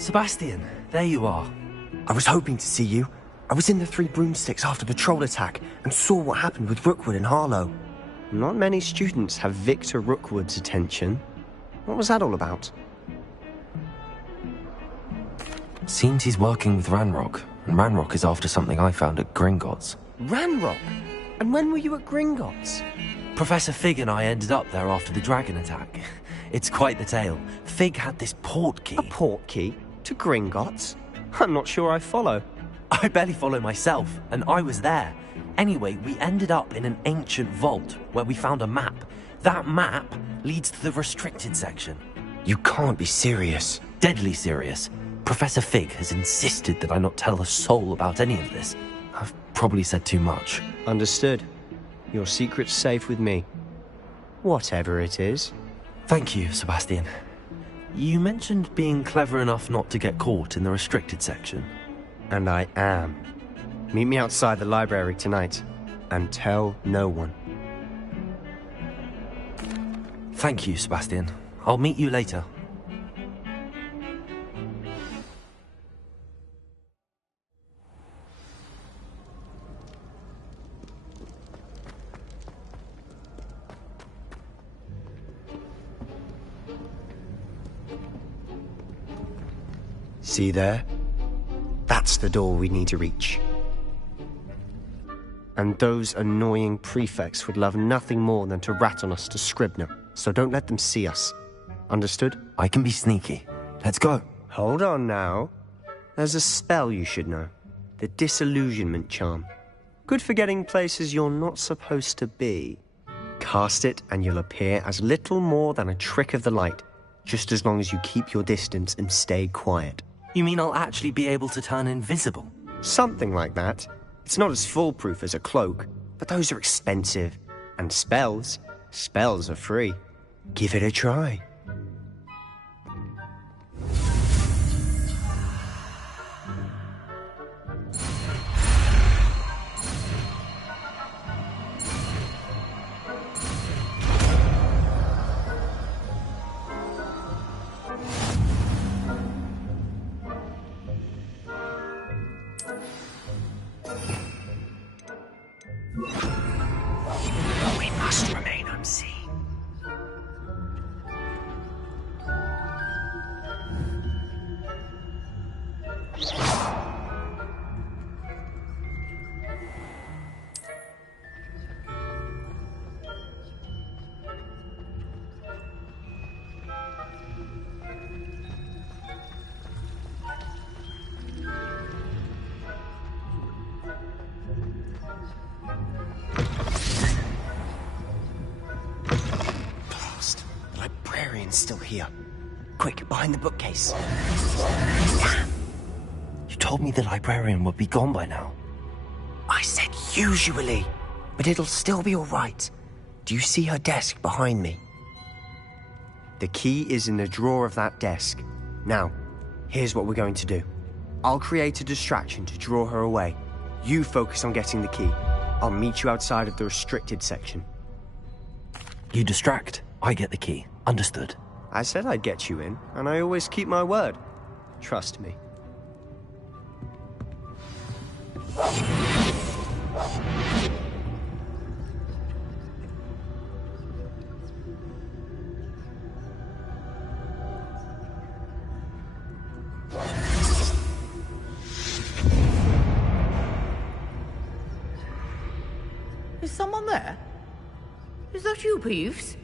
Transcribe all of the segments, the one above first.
Sebastian, there you are. I was hoping to see you. I was in the Three Broomsticks after the troll attack and saw what happened with Rookwood and Harlow. Not many students have Victor Rookwood's attention. What was that all about? Seems he's working with Ranrock, and Ranrock is after something I found at Gringotts. Ranrock? And when were you at Gringotts? Professor Fig and I ended up there after the dragon attack. It's quite the tale. Fig had this port key. A port key? To Gringotts? I'm not sure I follow. I barely follow myself, and I was there. Anyway, we ended up in an ancient vault where we found a map. That map leads to the restricted section. You can't be serious. Deadly serious. Professor Fig has insisted that I not tell a soul about any of this. I've probably said too much. Understood. Your secret's safe with me. Whatever it is. Thank you, Sebastian. You mentioned being clever enough not to get caught in the restricted section. And I am. Meet me outside the library tonight, and tell no one. Thank you, Sebastian. I'll meet you later. See there? That's the door we need to reach. And those annoying prefects would love nothing more than to rat on us to Scribner, so don't let them see us. Understood? I can be sneaky. Let's go. Hold on now. There's a spell you should know. The Disillusionment Charm. Good for getting places you're not supposed to be. Cast it and you'll appear as little more than a trick of the light, just as long as you keep your distance and stay quiet. You mean I'll actually be able to turn invisible? Something like that. It's not as foolproof as a cloak, but those are expensive. And spells are free. Give it a try. We must remain unseen. Still here. Quick, behind the bookcase. You told me the librarian would be gone by now. I said usually, but it'll still be all right. Do you see her desk behind me? The key is in the drawer of that desk. Now, here's what we're going to do. I'll create a distraction to draw her away. You focus on getting the key. I'll meet you outside of the restricted section. You distract, I get the key. Understood. I said I'd get you in, and I always keep my word. Trust me. Is someone there? Is that you, Peeves?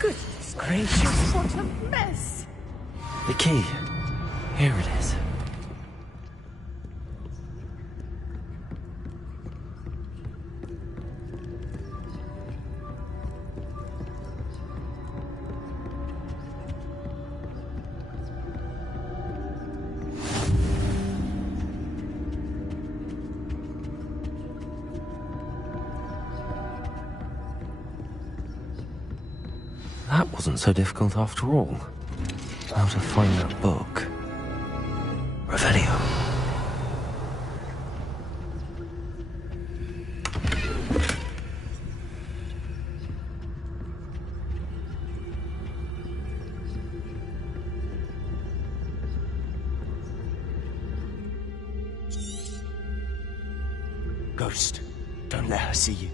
Goodness gracious, what a mess! The key. Here it is. That wasn't so difficult after all. How to find that book. Revelio. Ghost, don't let her see you.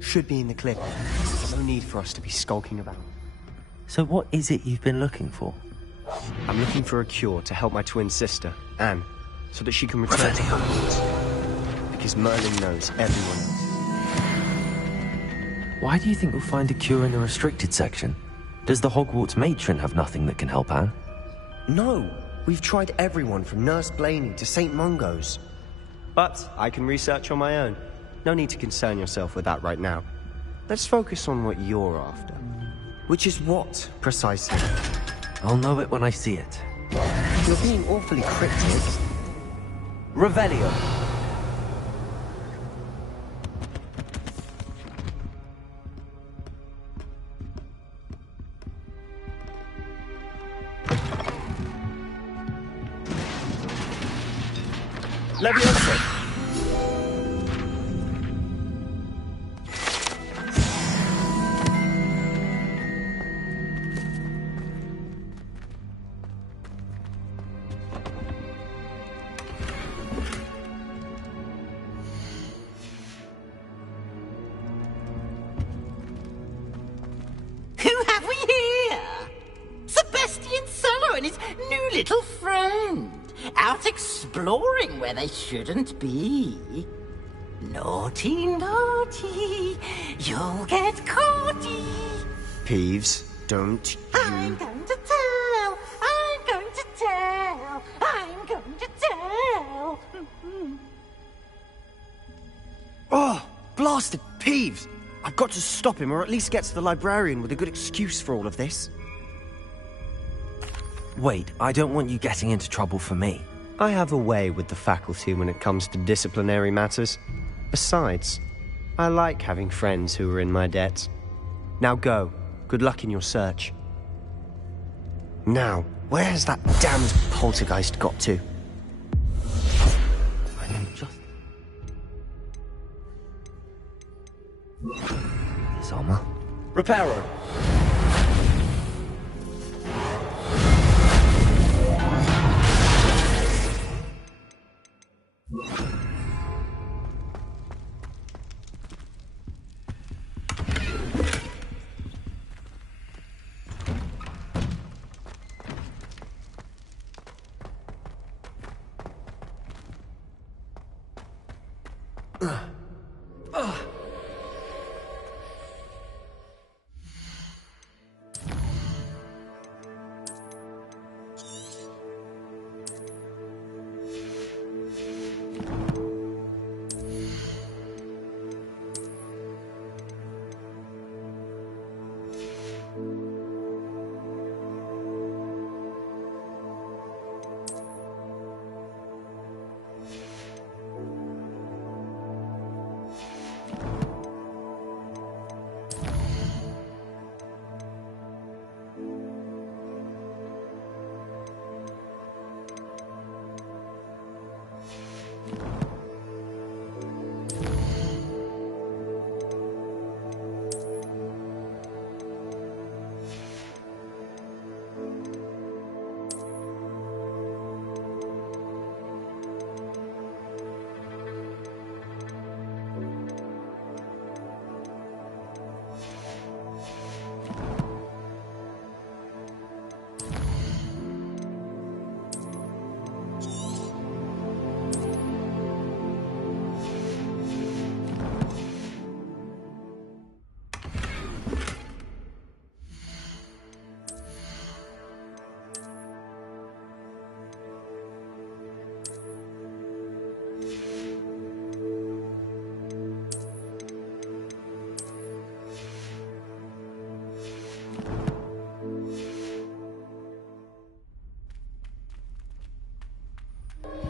Should be in the clip. No need for us to be skulking about. So what is it you've been looking for? I'm looking for a cure to help my twin sister, Anne, so that she can return to Hogwarts. Because Merlin knows everyone else. Why do you think we'll find a cure in the restricted section? Does the Hogwarts matron have nothing that can help Anne? No, we've tried everyone from Nurse Blaney to St. Mungo's. But I can research on my own. No need to concern yourself with that right now. Let's focus on what you're after. Which is what, precisely? I'll know it when I see it. You're being awfully cryptic. Revelio. Leviosa. Little friend, out exploring where they shouldn't be. Naughty, naughty, you'll get caughty. Peeves, don't you... I'm going to tell, I'm going to tell, I'm going to tell. Oh, blasted Peeves! I've got to stop him, or at least get to the librarian with a good excuse for all of this. Wait, I don't want you getting into trouble for me. I have a way with the faculty when it comes to disciplinary matters. Besides, I like having friends who are in my debt. Now go. Good luck in your search. Now, where has that damned poltergeist got to? I am just... Selma? Reparo.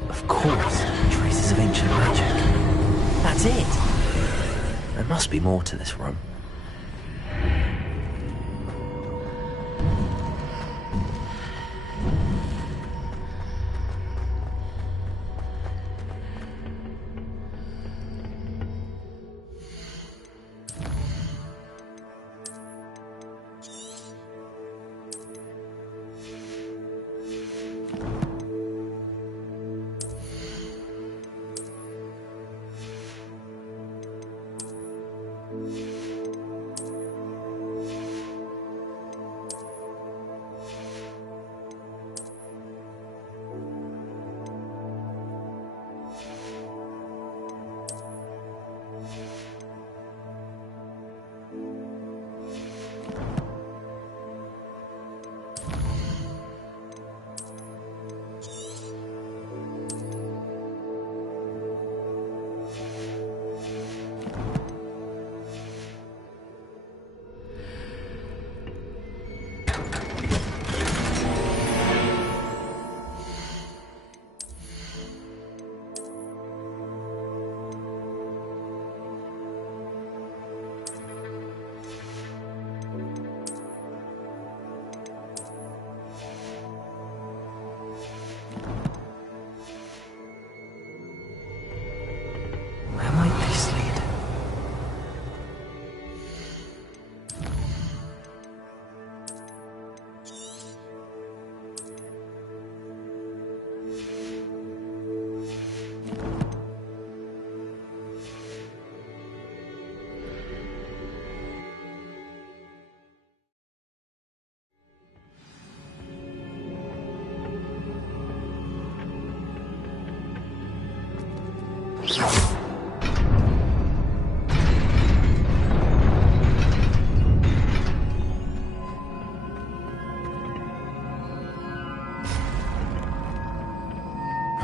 Of course, traces of ancient magic. That's it. There must be more to this room.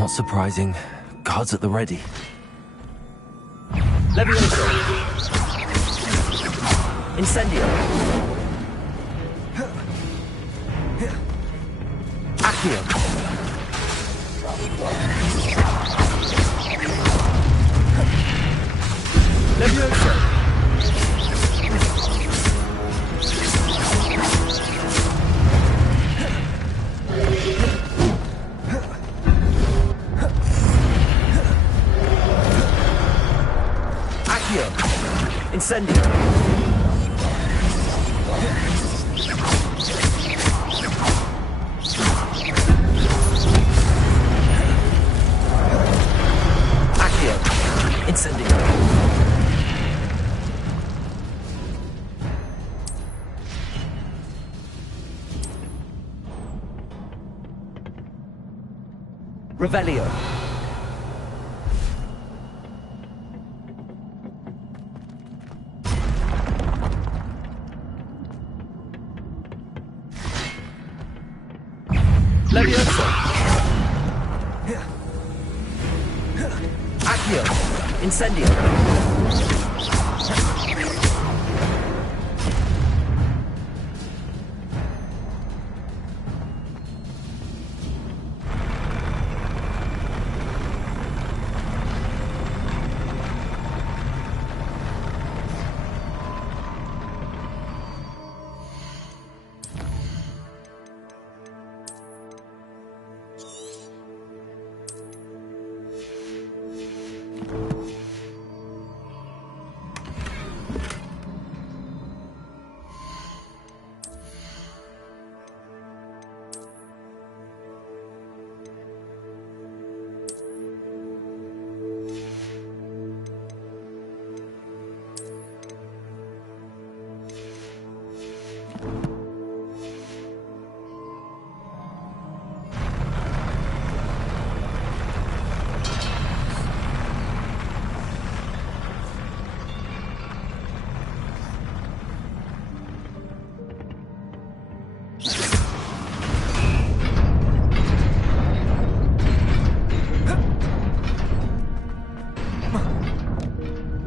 Not surprising. Guards at the ready. Levioso! Incendio! Accio! Levioso! Incendio! Accio! Incendio! Revelio! Levioso! Accio! Incendio!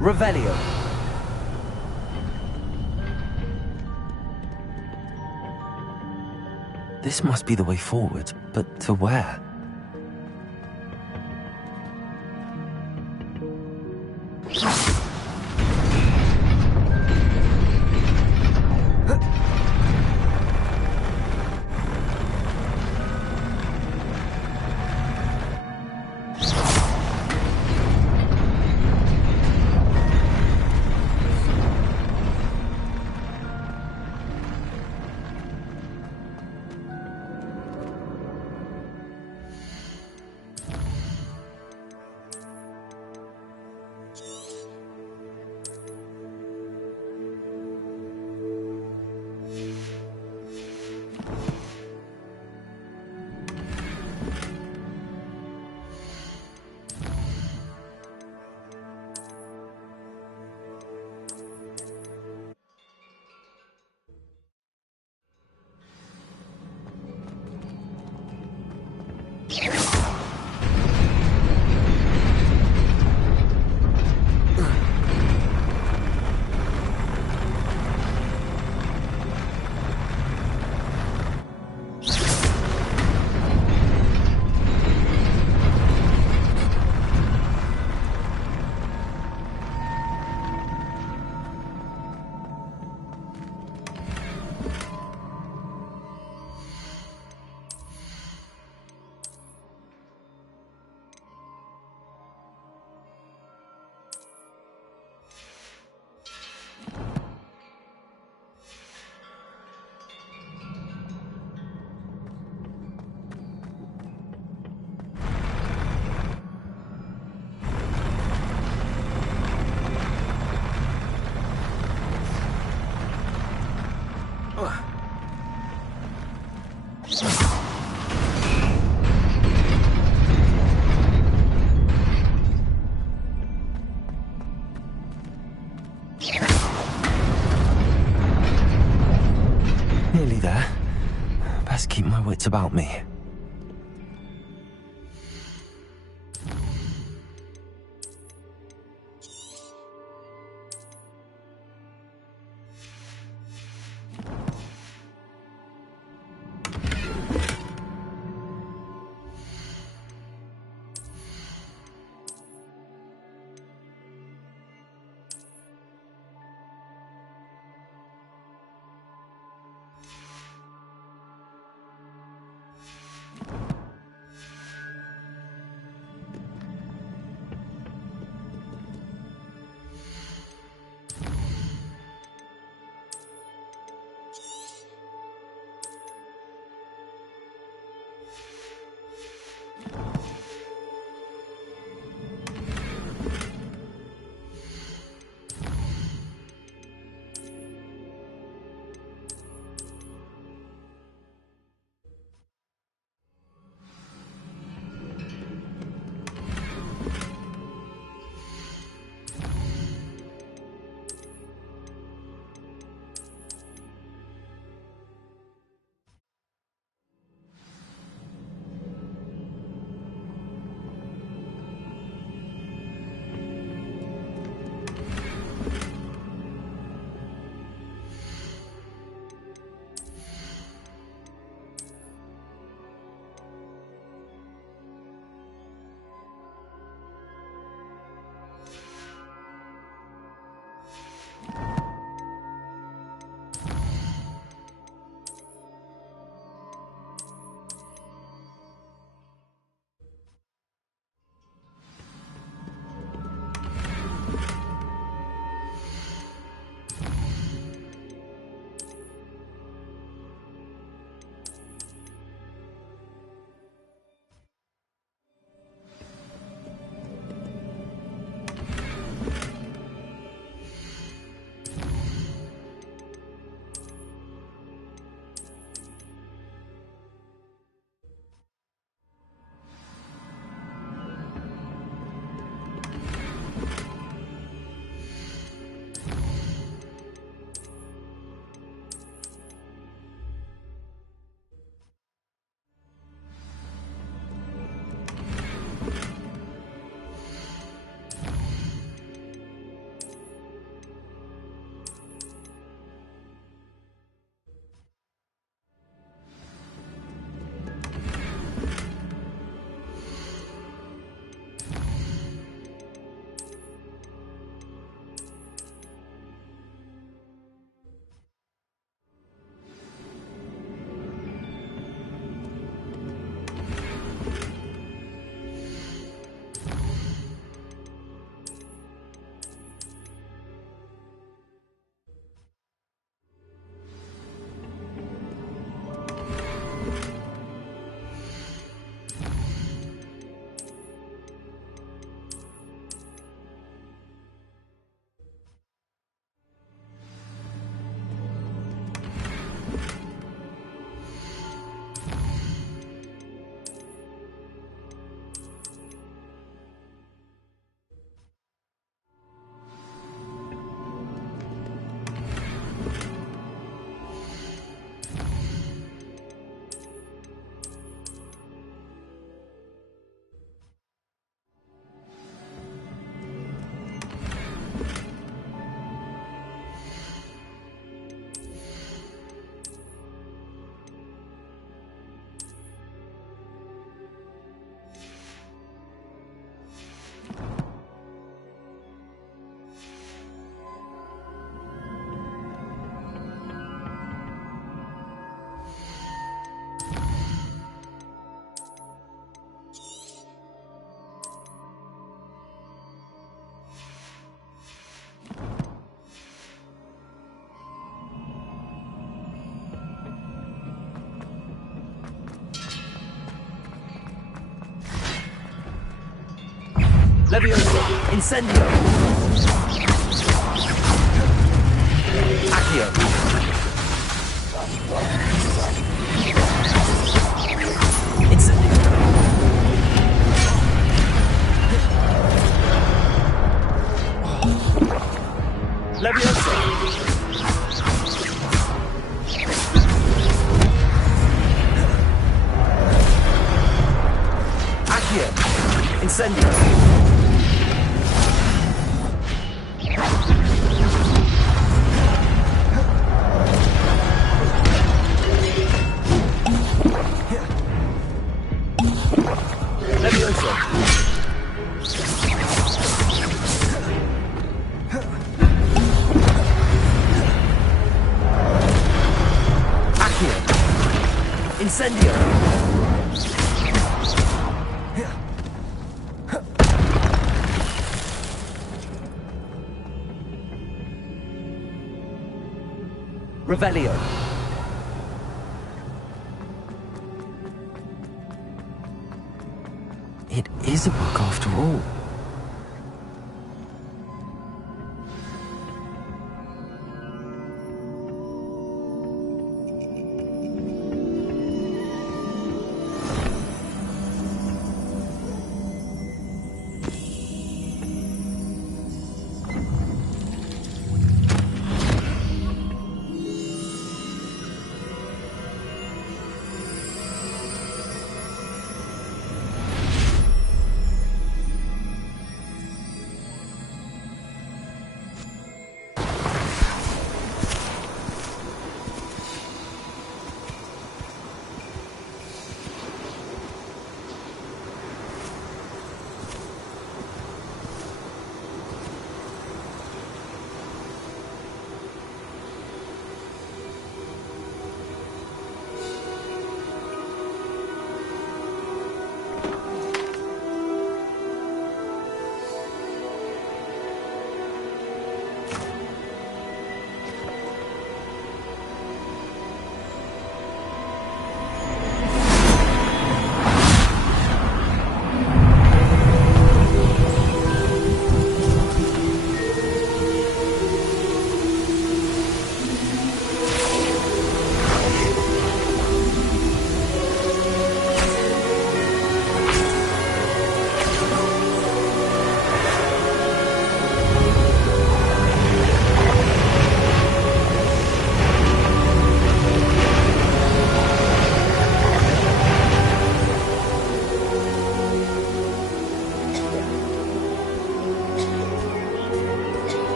Revelio! This must be the way forward, but to where? Nearly there. Best keep my wits about me. Leviosa, Incendio. Accio. Incendio. Leviosa. Accio. Incendio. Incendio! Revelio. It is a book after all.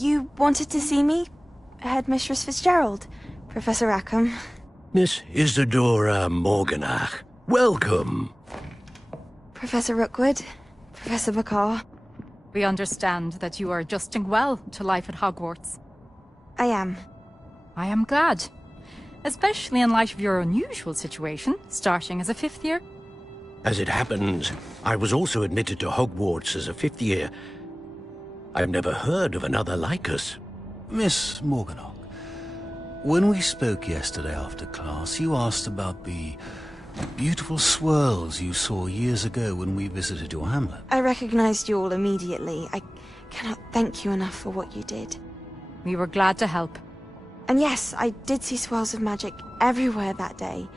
You wanted to see me? Headmistress Fitzgerald? Professor Rackham? Miss Isadora Morganach, welcome. Professor Rookwood? Professor Bakar? We understand that you are adjusting well to life at Hogwarts. I am. I am glad. Especially in light of your unusual situation, starting as a 5th year. As it happens, I was also admitted to Hogwarts as a 5th year. I've never heard of another like us. Miss Morganach, when we spoke yesterday after class, you asked about the beautiful swirls you saw years ago when we visited your hamlet. I recognized you all immediately. I cannot thank you enough for what you did. We were glad to help. And yes, I did see swirls of magic everywhere that day.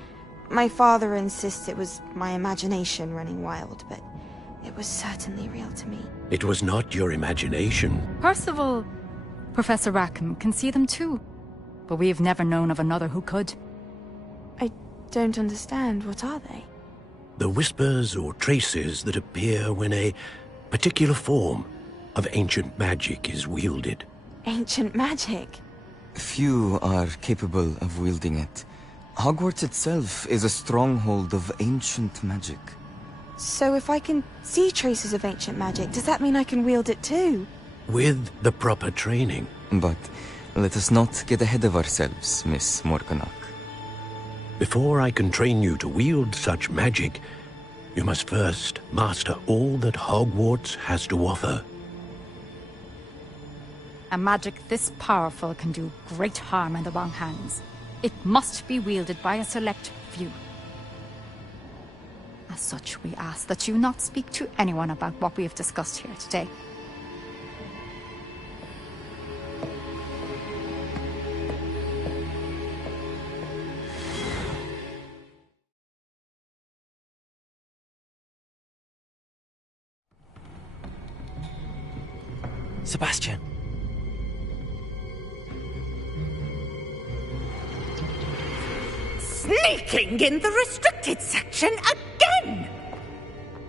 My father insists it was my imagination running wild, but it was certainly real to me. It was not your imagination. Percival, Professor Rackham can see them too. But we have never known of another who could. I don't understand. What are they? The whispers or traces that appear when a particular form of ancient magic is wielded. Ancient magic? Few are capable of wielding it. Hogwarts itself is a stronghold of ancient magic. So if I can see traces of ancient magic, does that mean I can wield it too? With the proper training. But let us not get ahead of ourselves, Miss Morganach. Before I can train you to wield such magic, you must first master all that Hogwarts has to offer. A magic this powerful can do great harm in the wrong hands. It must be wielded by a select few. As such, we ask that you not speak to anyone about what we have discussed here today. Sebastian. Sneaking in the restricted section again!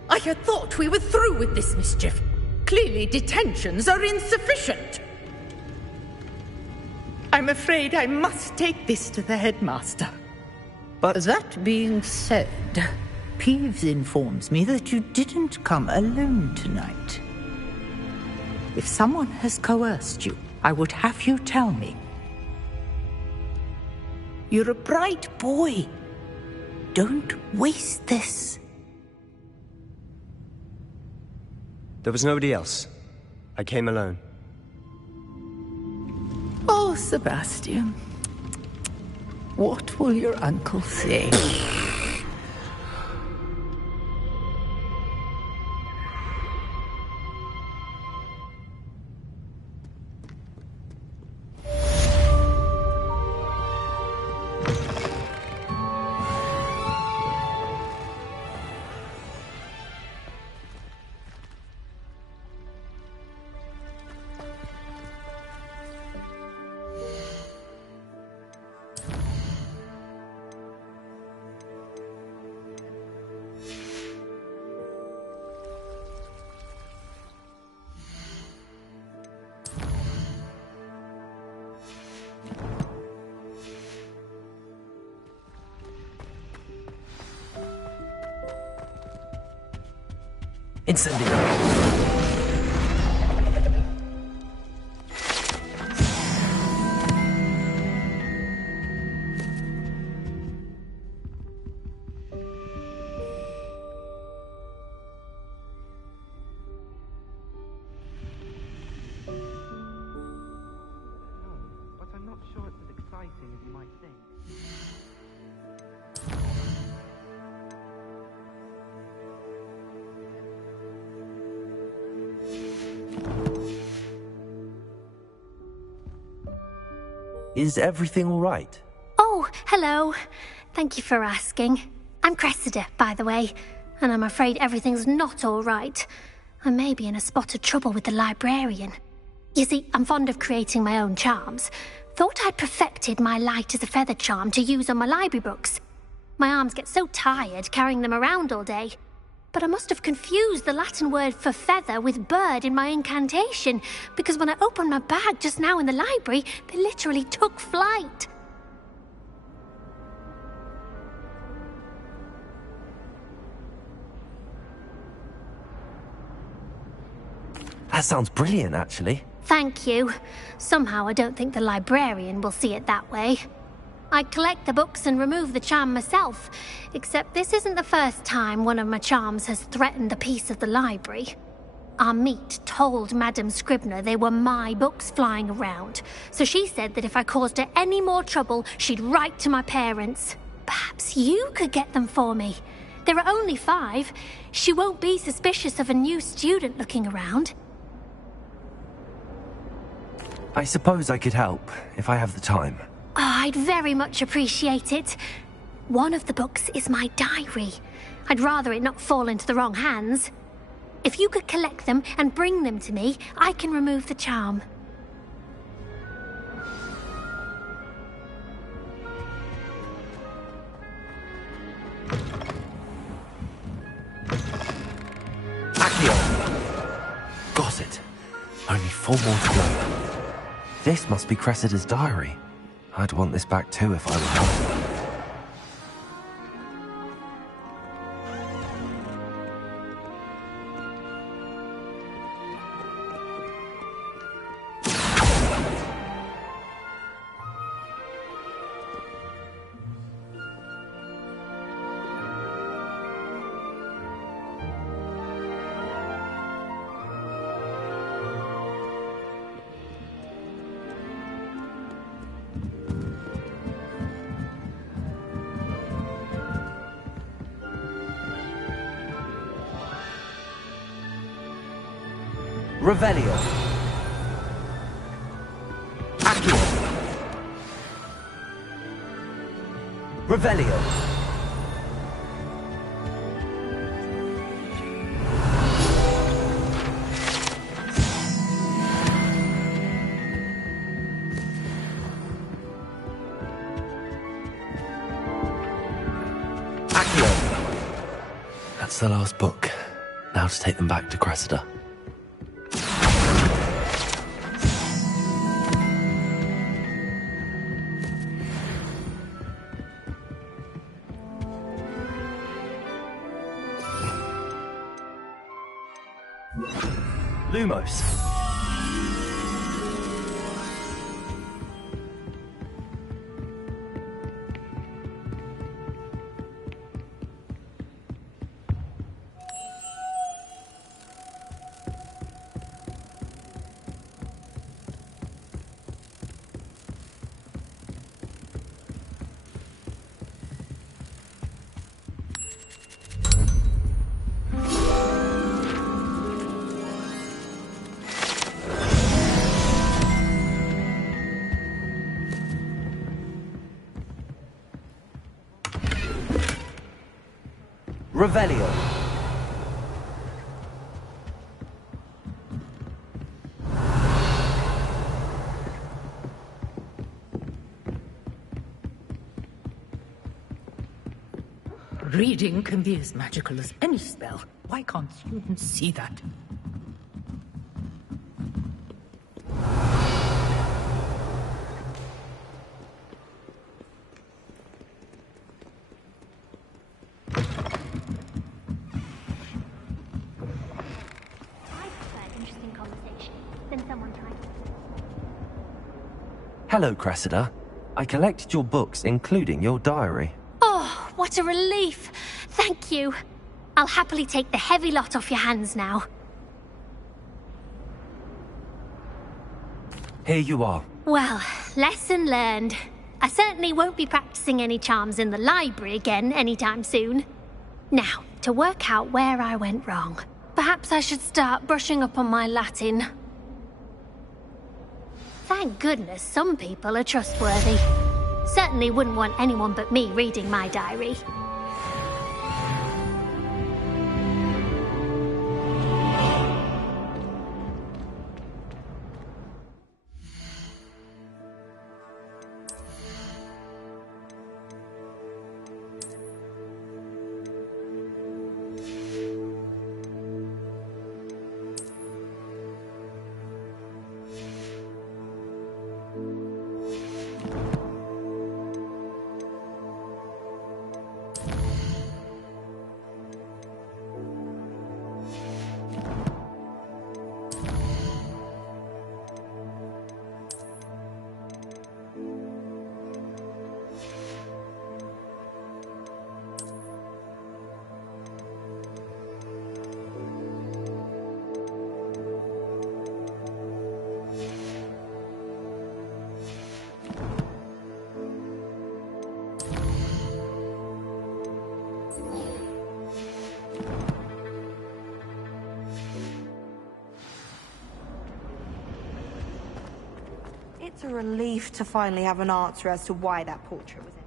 I had thought we were through with this mischief. Clearly detentions are insufficient. I'm afraid I must take this to the headmaster. But That being said, Peeves informs me that you didn't come alone tonight. If someone has coerced you, I would have you tell me. You're a bright boy. Don't waste this. there was nobody else. I came alone. Oh, Sebastian. What will your uncle say? Incendio. But I'm not sure it's as exciting as you might think. Is everything all right? Oh, hello. Thank you for asking. I'm Cressida, by the way, and I'm afraid everything's not all right. I may be in a spot of trouble with the librarian. You see, I'm fond of creating my own charms. Thought I'd perfected my light as a feather charm to use on my library books. My arms get so tired carrying them around all day. But I must have confused the Latin word for feather with bird in my incantation, because when I opened my bag just now in the library, they literally took flight. That sounds brilliant, actually. Thank you. Somehow I don't think the librarian will see it that way. I collect the books and remove the charm myself, except this isn't the first time one of my charms has threatened the peace of the library. Our meet told Madame Scribner they were my books flying around, so she said that if I caused her any more trouble, she'd write to my parents. Perhaps you could get them for me. There are only 5. She won't be suspicious of a new student looking around. I suppose I could help, if I have the time. Oh, I'd very much appreciate it. One of the books is my diary. I'd rather it not fall into the wrong hands. If you could collect them and bring them to me, I can remove the charm. Accio! Got it. Only 4 more to go. This must be Cressida's diary. I'd want this back too if I were her. Revelio. Accio. Revelio. Accio. That's the last book. Now to take them back to Cressida. Lumos. Revelio. Reading can be as magical as any spell. Why can't students see that? Hello, Cressida. I collected your books, including your diary. Oh, what a relief. Thank you. I'll happily take the heavy lot off your hands now. Here you are. Well, lesson learned. I certainly won't be practicing any charms in the library again anytime soon. Now, to work out where I went wrong. Perhaps I should start brushing up on my Latin. Thank goodness some people are trustworthy. Certainly wouldn't want anyone but me reading my diary. It's a relief to finally have an answer as to why that portrait was in.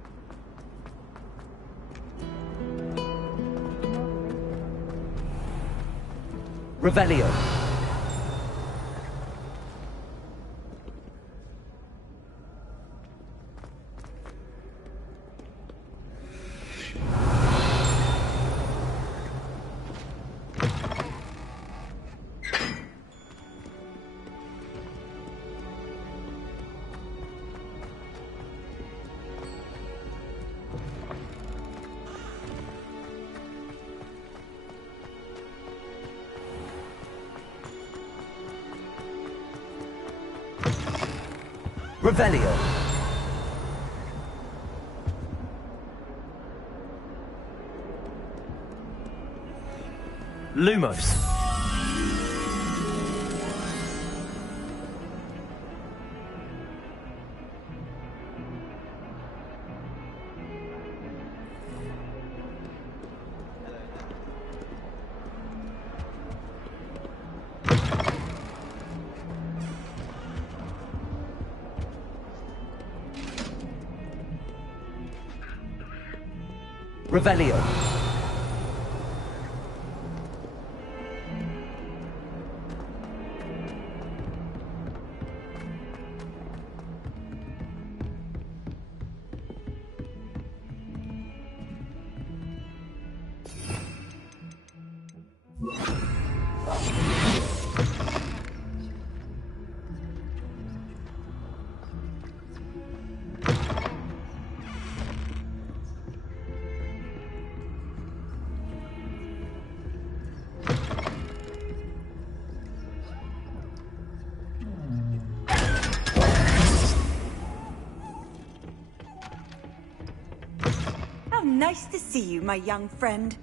Revelio. Revelio. Lumos. Revelio. nice to see you, my young friend.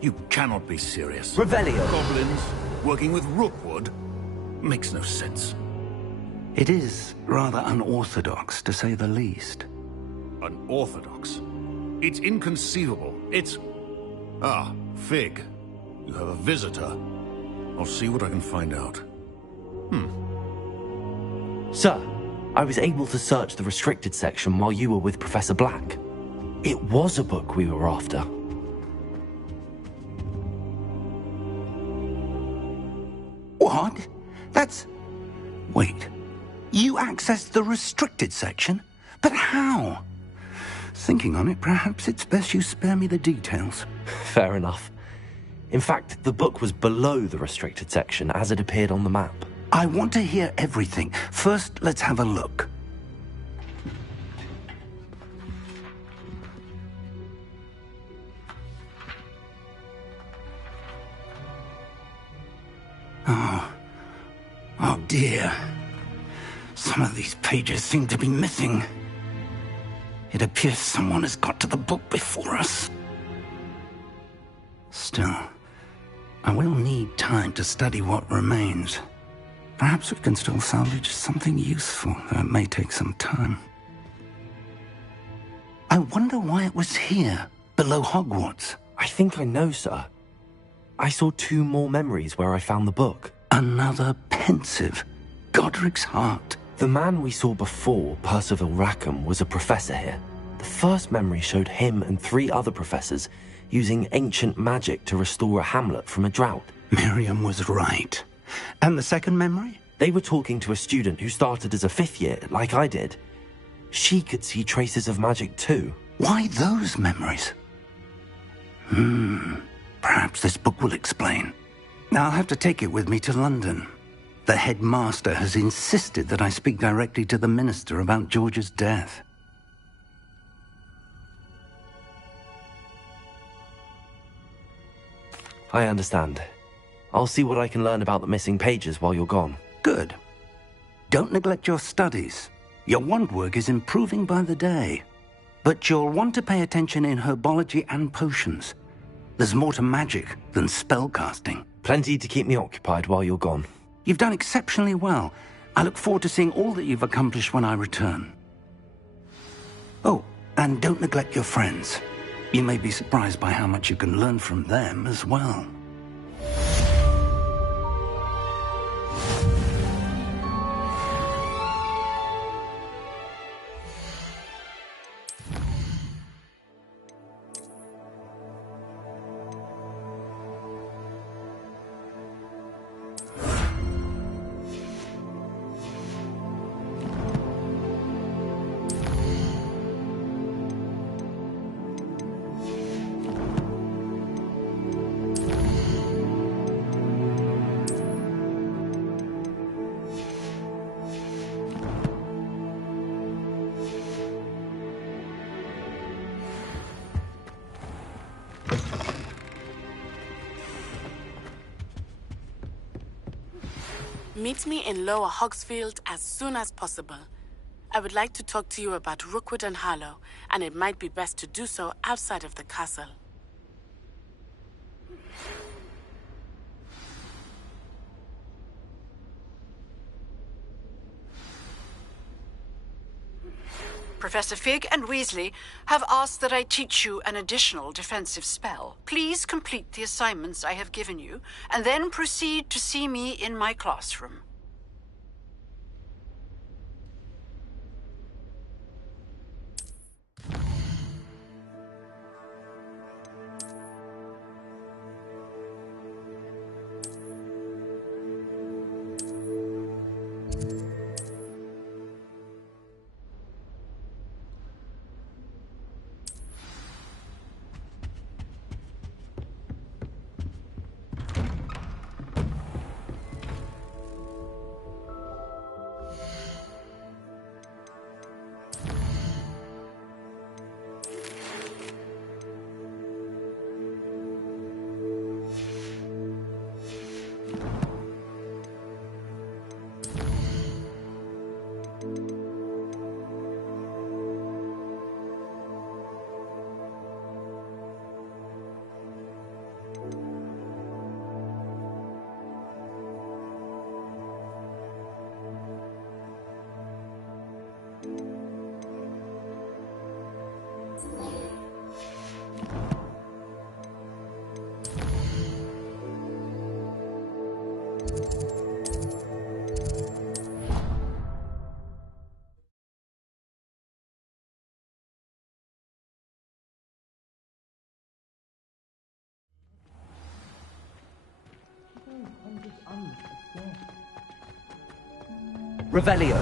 You cannot be serious. Revelio. Goblins working with Rookwood makes no sense. It is rather unorthodox, to say the least. Unorthodox? It's inconceivable. It's... Ah, Fig. You have a visitor. I'll see what I can find out. Sir, I was able to search the restricted section while you were with Professor Black. It was a book we were after. What? That's... Wait. You accessed the restricted section? But how? Thinking on it, perhaps it's best you spare me the details. Fair enough. In fact, the book was below the restricted section as it appeared on the map. I want to hear everything. First, let's have a look. Oh dear. Some of these pages seem to be missing. It appears someone has got to the book before us. Still, I will need time to study what remains. Perhaps we can still salvage something useful, though it may take some time. I wonder why it was here, below Hogwarts. I think I know, sir. I saw 2 more memories where I found the book. Another pensive. Godric's heart. The man we saw before, Percival Rackham, was a professor here. The first memory showed him and 3 other professors using ancient magic to restore a hamlet from a drought. Miriam was right. And the second memory? They were talking to a student who started as a 5th year, like I did. She could see traces of magic too. Why those memories? Perhaps this book will explain. I'll have to take it with me to London. The headmaster has insisted that I speak directly to the minister about George's death. I understand. I'll see what I can learn about the missing pages while you're gone. Good. Don't neglect your studies. Your wand work is improving by the day. But you'll want to pay attention in herbology and potions. There's more to magic than spellcasting. Plenty to keep me occupied while you're gone. You've done exceptionally well. I look forward to seeing all that you've accomplished when I return. Oh, and don't neglect your friends. You may be surprised by how much you can learn from them as well. Meet me in Lower Hogsfield as soon as possible. I would like to talk to you about Rookwood and Harlow, and it might be best to do so outside of the castle. Professor Fig and Weasley have asked that I teach you an additional defensive spell. Please complete the assignments I have given you, and then proceed to see me in my classroom. Revelio.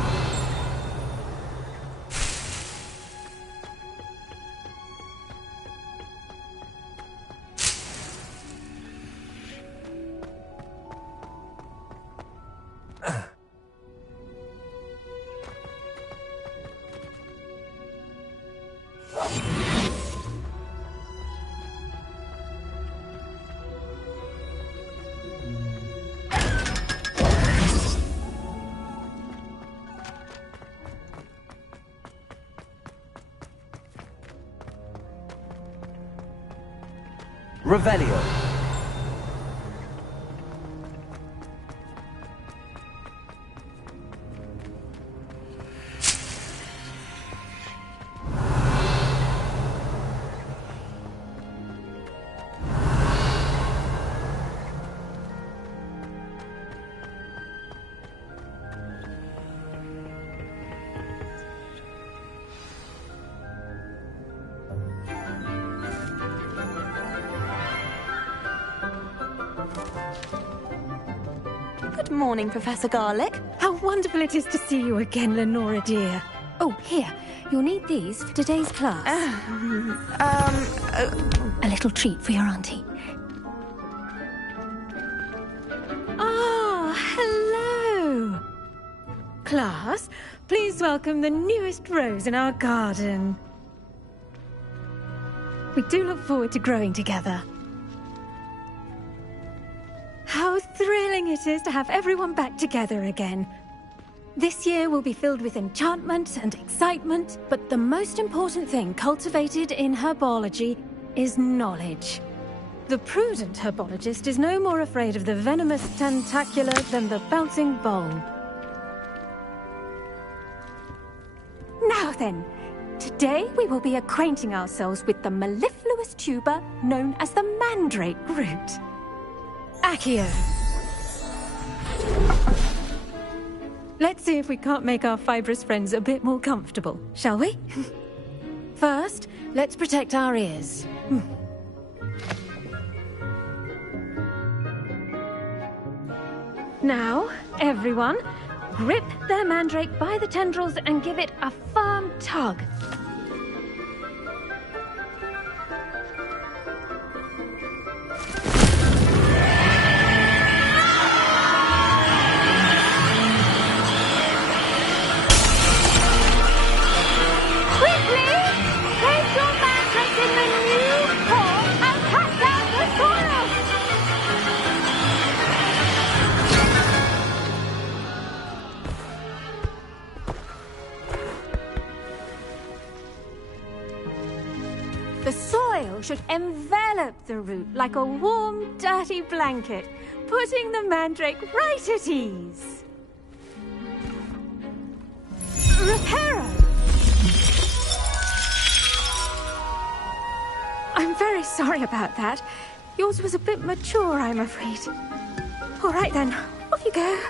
Revelio. Good morning, Professor Garlick. How wonderful it is to see you again, Lenora dear. Oh, here. You'll need these for today's class. A little treat for your auntie. Ah, hello. Class, please welcome the newest rose in our garden. We do look forward to growing together. How thrilling it is to have everyone back together again. This year will be filled with enchantment and excitement, but the most important thing cultivated in herbology is knowledge. The prudent herbologist is no more afraid of the venomous tentacula than the bouncing bulb. Now then, today we will be acquainting ourselves with the mellifluous tuber known as the mandrake root. Accio. Let's see if we can't make our fibrous friends a bit more comfortable, shall we? First, let's protect our ears. Now, everyone, grip their mandrake by the tendrils and give it a firm tug. The soil should envelop the root like a warm, dirty blanket, putting the mandrake right at ease. Reparo! I'm very sorry about that. Yours was a bit mature, I'm afraid. All right then, off you go.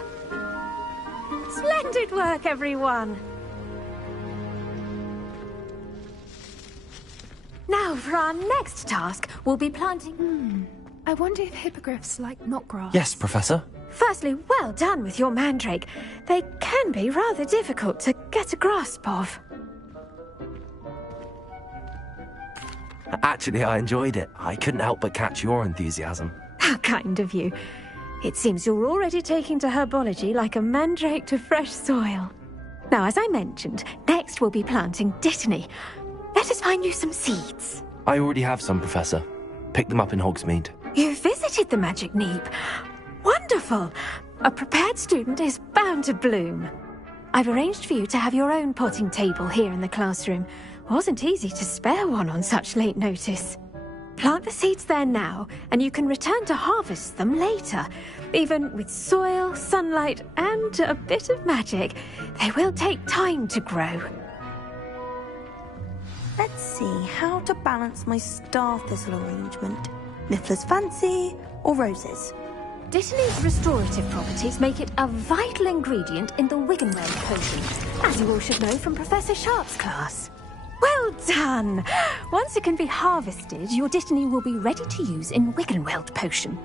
Splendid work, everyone. Now, for our next task, we'll be planting... I wonder if hippogriffs like knotgrass. Yes, Professor. Firstly, well done with your mandrake. They can be rather difficult to get a grasp of. Actually, I enjoyed it. I couldn't help but catch your enthusiasm. How kind of you. It seems you're already taking to herbology like a mandrake to fresh soil. Now, as I mentioned, next we'll be planting dittany. Let us find you some seeds. I already have some, Professor. Picked them up in Hogsmeade. You visited the Magic Neep. Wonderful. A prepared student is bound to bloom. I've arranged for you to have your own potting table here in the classroom. Wasn't easy to spare one on such late notice. Plant the seeds there now, and you can return to harvest them later. Even with soil, sunlight, and a bit of magic, they will take time to grow. Let's see how to balance my star thistle arrangement. Miffler's fancy or roses? Dittany's restorative properties make it a vital ingredient in the Wiggenweld potion, as you all should know from Professor Sharp's class. Well done! Once it can be harvested, your Dittany will be ready to use in Wiggenweld potion.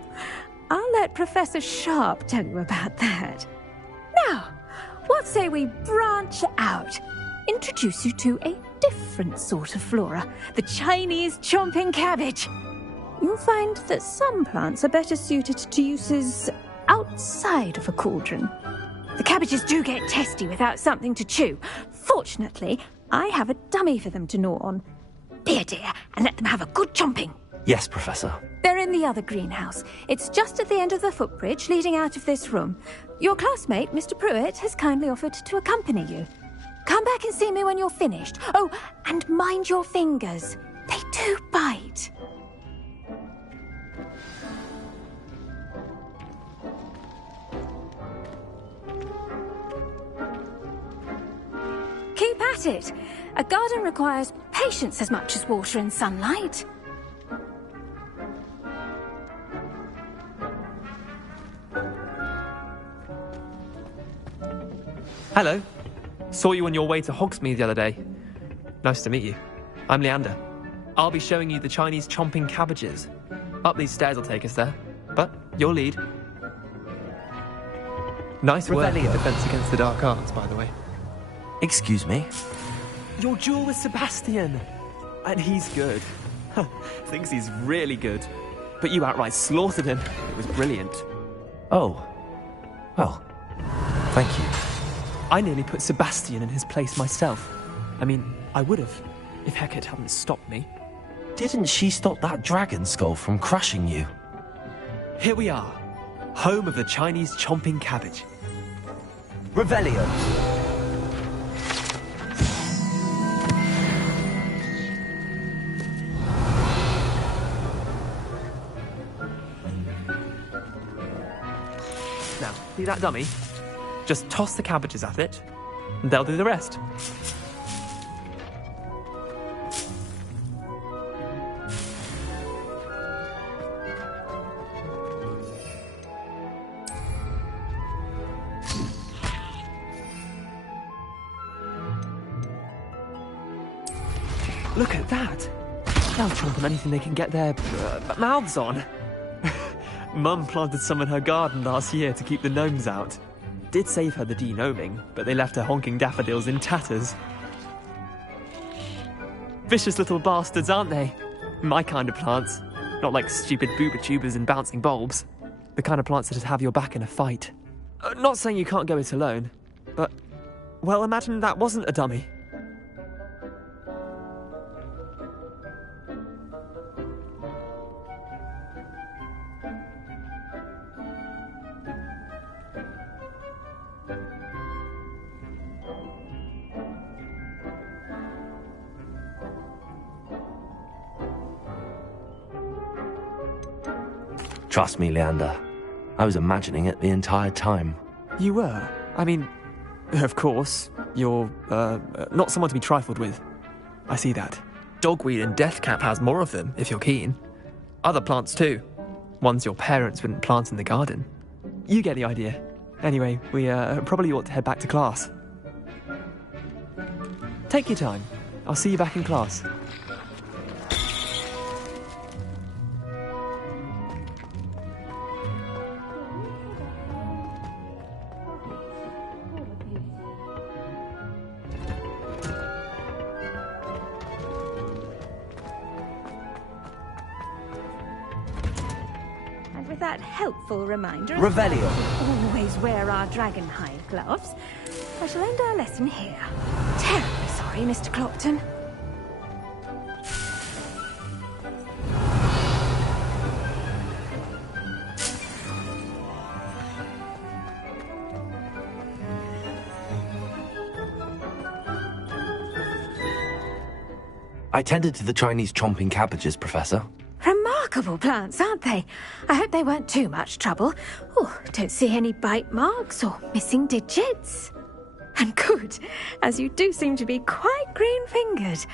I'll let Professor Sharp tell you about that. Now, what say we branch out? Introduce you to a different sort of flora, the Chinese chomping cabbage. You'll find that some plants are better suited to uses outside of a cauldron. The cabbages do get testy without something to chew. Fortunately, I have a dummy for them to gnaw on. Be a dear and let them have a good chomping. Yes, Professor. They're in the other greenhouse. It's just at the end of the footbridge leading out of this room. Your classmate, Mr. Pruitt, has kindly offered to accompany you. Come back and see me when you're finished. Oh, and mind your fingers. They do bite. Keep at it. A garden requires patience as much as water and sunlight. Hello. Saw you on your way to Hogsmeade the other day. Nice to meet you. I'm Leander. I'll be showing you the Chinese chomping cabbages. Up these stairs will take us there, but you'll lead. Nice work in Defense Against the Dark Arts, by the way. Excuse me? Your duel with Sebastian! And he's good. Thinks he's really good. But you outright slaughtered him. It was brilliant. Oh. Well, thank you. I nearly put Sebastian in his place myself. I mean, I would have, if Hecate hadn't stopped me. Didn't she stop that dragon skull from crushing you? Here we are, home of the Chinese chomping cabbage. Revelio! Now, see that dummy? Just toss the cabbages at it, and they'll do the rest. Look at that! They'll chomp on anything they can get their mouths on. Mum planted some in her garden last year to keep the gnomes out. Did save her the de-gnoming, but they left her honking daffodils in tatters. Vicious little bastards, aren't they? My kind of plants. Not like stupid booba tubers and bouncing bulbs. The kind of plants that have your back in a fight. Not saying you can't go it alone, but... well, imagine that wasn't a dummy. Trust me, Leander. I was imagining it the entire time. You were? I mean, of course, you're, not someone to be trifled with. I see that. Dogweed and deathcap has more of them, if you're keen. Other plants too. Ones your parents wouldn't plant in the garden. You get the idea. Anyway, we, probably ought to head back to class. Take your time. I'll see you back in class. That helpful reminder. Revelio. Always wear our dragonhide gloves. I shall end our lesson here. Terribly sorry, Mr. Clopton. I tended to the Chinese chomping cabbages, Professor. Remarkable plants, aren't they? I hope they weren't too much trouble. Oh, don't see any bite marks or missing digits. And good, as you do seem to be quite green-fingered.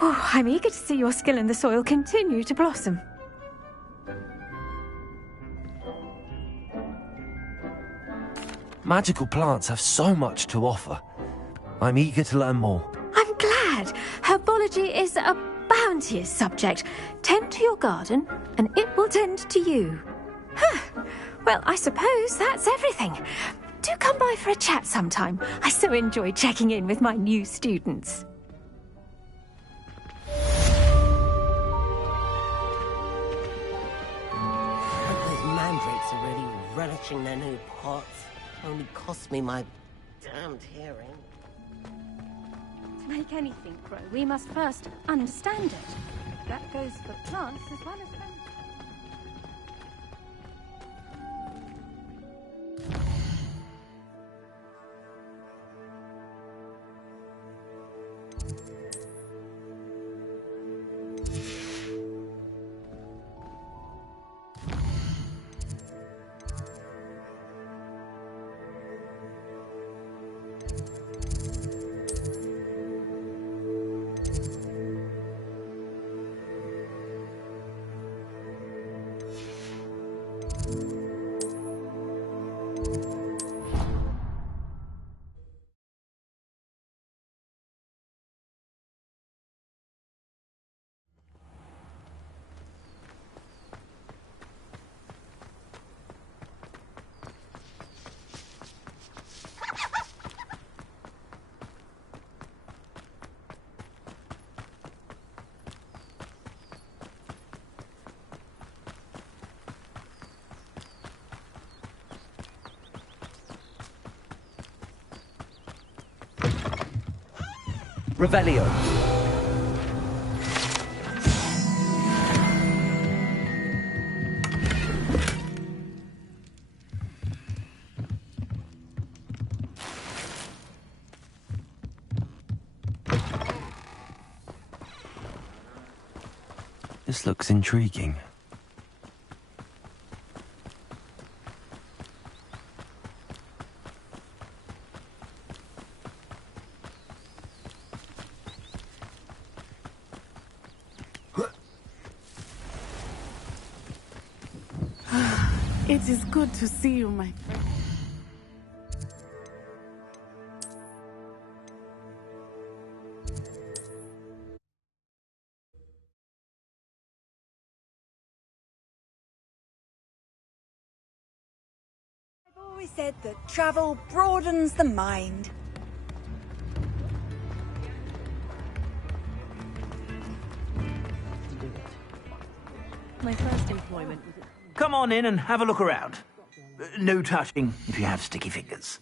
Oh, I'm eager to see your skill in the soil continue to blossom. Magical plants have so much to offer. I'm eager to learn more. I'm glad. Herbology is a bounteous subject. Tend to your garden, and it will tend to you. Well, I suppose that's everything. Do come by for a chat sometime. I so enjoy checking in with my new students. Those mandrakes are really relishing their new pots. Only cost me my damned hearing. To make anything grow, we must first understand it. That goes for plants as well as animals. Revelio. This looks intriguing. It is good to see you, my friend. I've always said that travel broadens the mind. My first employment was at... Come on in and have a look around. No touching if you have sticky fingers.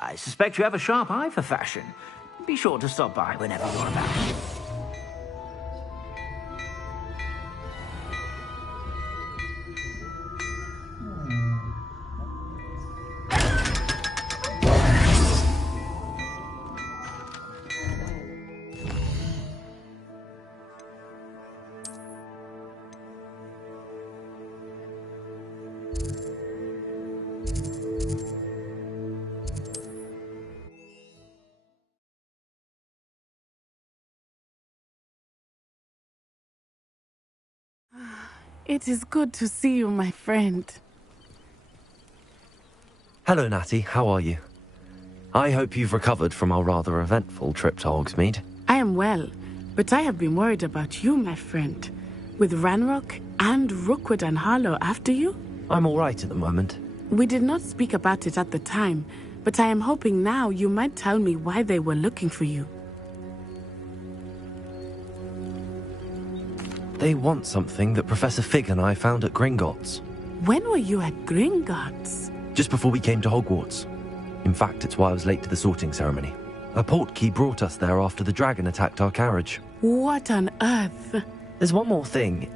I suspect you have a sharp eye for fashion. Be sure to stop by whenever you're about. It is good to see you, my friend. Hello, Natty. How are you? I hope you've recovered from our rather eventful trip to Hogsmeade. I am well, but I have been worried about you, my friend. With Ranrock and Rookwood and Harlow after you? I'm all right at the moment. We did not speak about it at the time, but I am hoping now you might tell me why they were looking for you. They want something that Professor Fig and I found at Gringotts. When were you at Gringotts? Just before we came to Hogwarts. In fact, it's why I was late to the sorting ceremony. A portkey brought us there after the dragon attacked our carriage. What on earth? There's one more thing.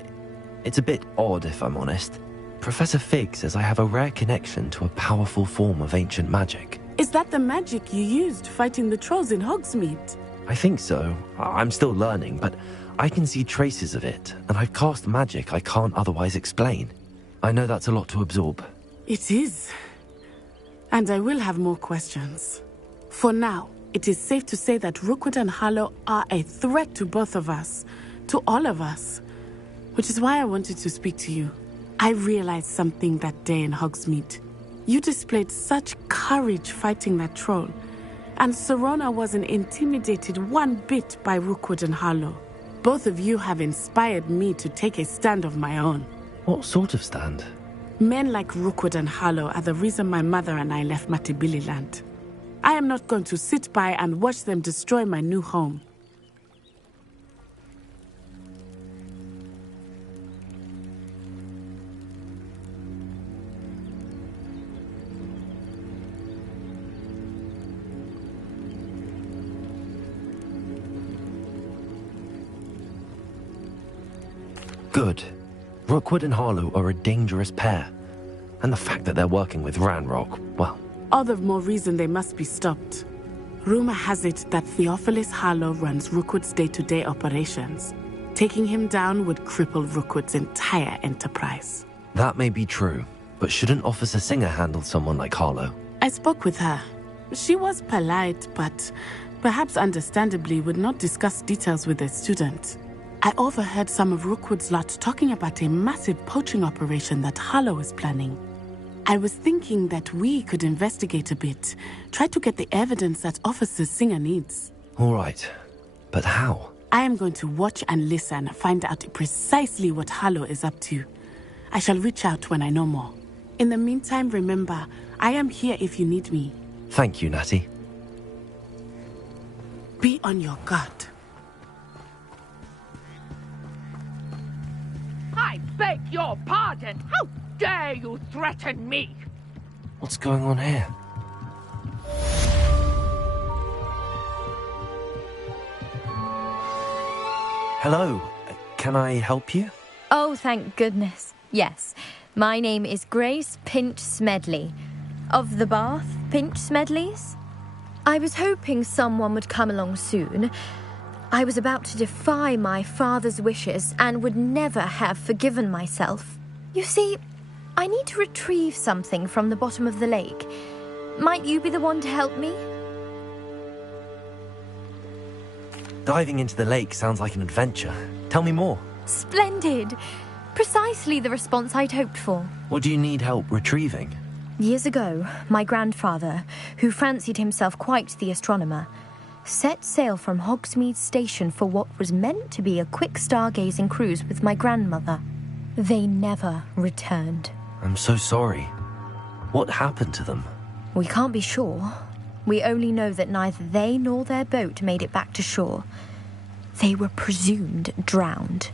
It's a bit odd, if I'm honest. Professor Fig says I have a rare connection to a powerful form of ancient magic. Is that the magic you used fighting the trolls in Hogsmeade? I think so. I'm still learning, but I can see traces of it, and I've cast magic I can't otherwise explain. I know that's a lot to absorb. It is. And I will have more questions. For now, it is safe to say that Rookwood and Harlow are a threat to both of us, to all of us. Which is why I wanted to speak to you. I realized something that day in Hogsmeade. You displayed such courage fighting that troll, and Serona wasn't intimidated one bit by Rookwood and Harlow. Both of you have inspired me to take a stand of my own. What sort of stand? Men like Rookwood and Harlow are the reason my mother and I left Matibili land. I am not going to sit by and watch them destroy my new home. Good. Rookwood and Harlow are a dangerous pair. And the fact that they're working with Ranrock, well... All the more reason they must be stopped. Rumor has it that Theophilus Harlow runs Rookwood's day-to-day operations. Taking him down would cripple Rookwood's entire enterprise. That may be true, but shouldn't Officer Singer handle someone like Harlow? I spoke with her. She was polite, but perhaps understandably would not discuss details with a student. I overheard some of Rookwood's lot talking about a massive poaching operation that Harlow is planning. I was thinking that we could investigate a bit, try to get the evidence that Officer Singer needs. All right, but how? I am going to watch and listen, find out precisely what Harlow is up to. I shall reach out when I know more. In the meantime, remember, I am here if you need me. Thank you, Natty. Be on your guard. I beg your pardon! How dare you threaten me? What's going on here? Hello. Can I help you? Oh, thank goodness. Yes. My name is Grace Pinch Smedley. Of the Bath Pinch Smedleys? I was hoping someone would come along soon. I was about to defy my father's wishes and would never have forgiven myself. You see, I need to retrieve something from the bottom of the lake. Might you be the one to help me? Diving into the lake sounds like an adventure. Tell me more. Splendid! Precisely the response I'd hoped for. What do you need help retrieving? Years ago, my grandfather, who fancied himself quite the astronomer, set sail from Hogsmeade Station for what was meant to be a quick stargazing cruise with my grandmother. They never returned. I'm so sorry. What happened to them? We can't be sure. We only know that neither they nor their boat made it back to shore. They were presumed drowned.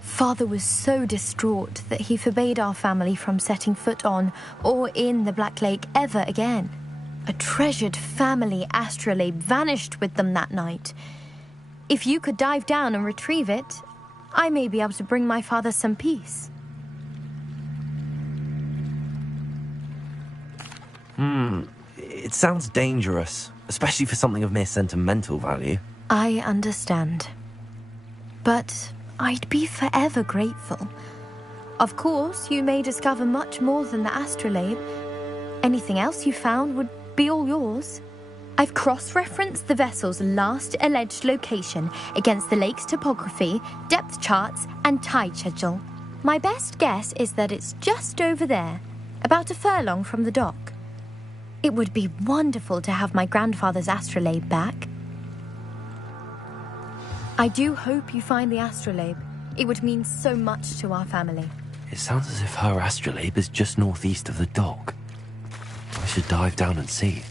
Father was so distraught that he forbade our family from setting foot on or in the Black Lake ever again. A treasured family astrolabe vanished with them that night. If you could dive down and retrieve it, I may be able to bring my father some peace. It sounds dangerous, especially for something of mere sentimental value. I understand. But I'd be forever grateful. Of course, you may discover much more than the astrolabe. Anything else you found would be all yours. I've cross-referenced the vessel's last alleged location against the lake's topography, depth charts, and tide schedule. My best guess is that it's just over there, about a furlong from the dock. It would be wonderful to have my grandfather's astrolabe back. I do hope you find the astrolabe. It would mean so much to our family. It sounds as if her astrolabe is just northeast of the dock. I should dive down and see.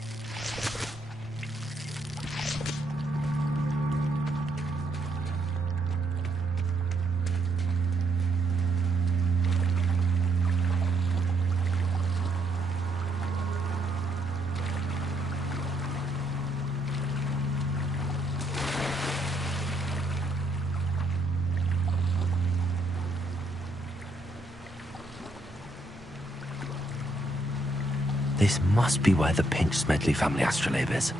This must be where the Pinch Smedley family astrolabe is.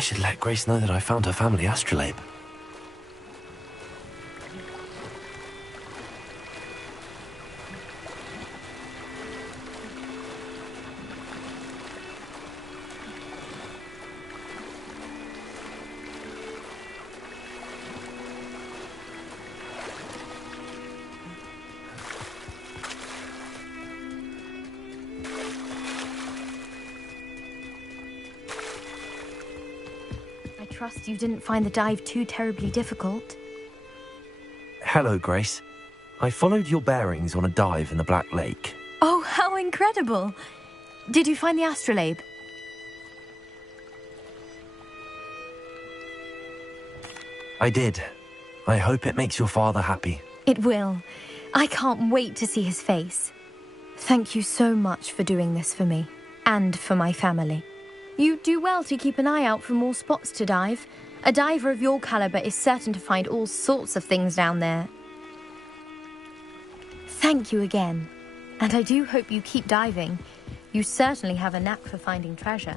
I should let Grace know that I found her family astrolabe. I trust you didn't find the dive too terribly difficult. Hello, Grace. I followed your bearings on a dive in the Black Lake. Oh, how incredible! Did you find the astrolabe? I did. I hope it makes your father happy. It will. I can't wait to see his face. Thank you so much for doing this for me, and for my family. You do well to keep an eye out for more spots to dive. A diver of your caliber is certain to find all sorts of things down there. Thank you again. And I do hope you keep diving. You certainly have a knack for finding treasure.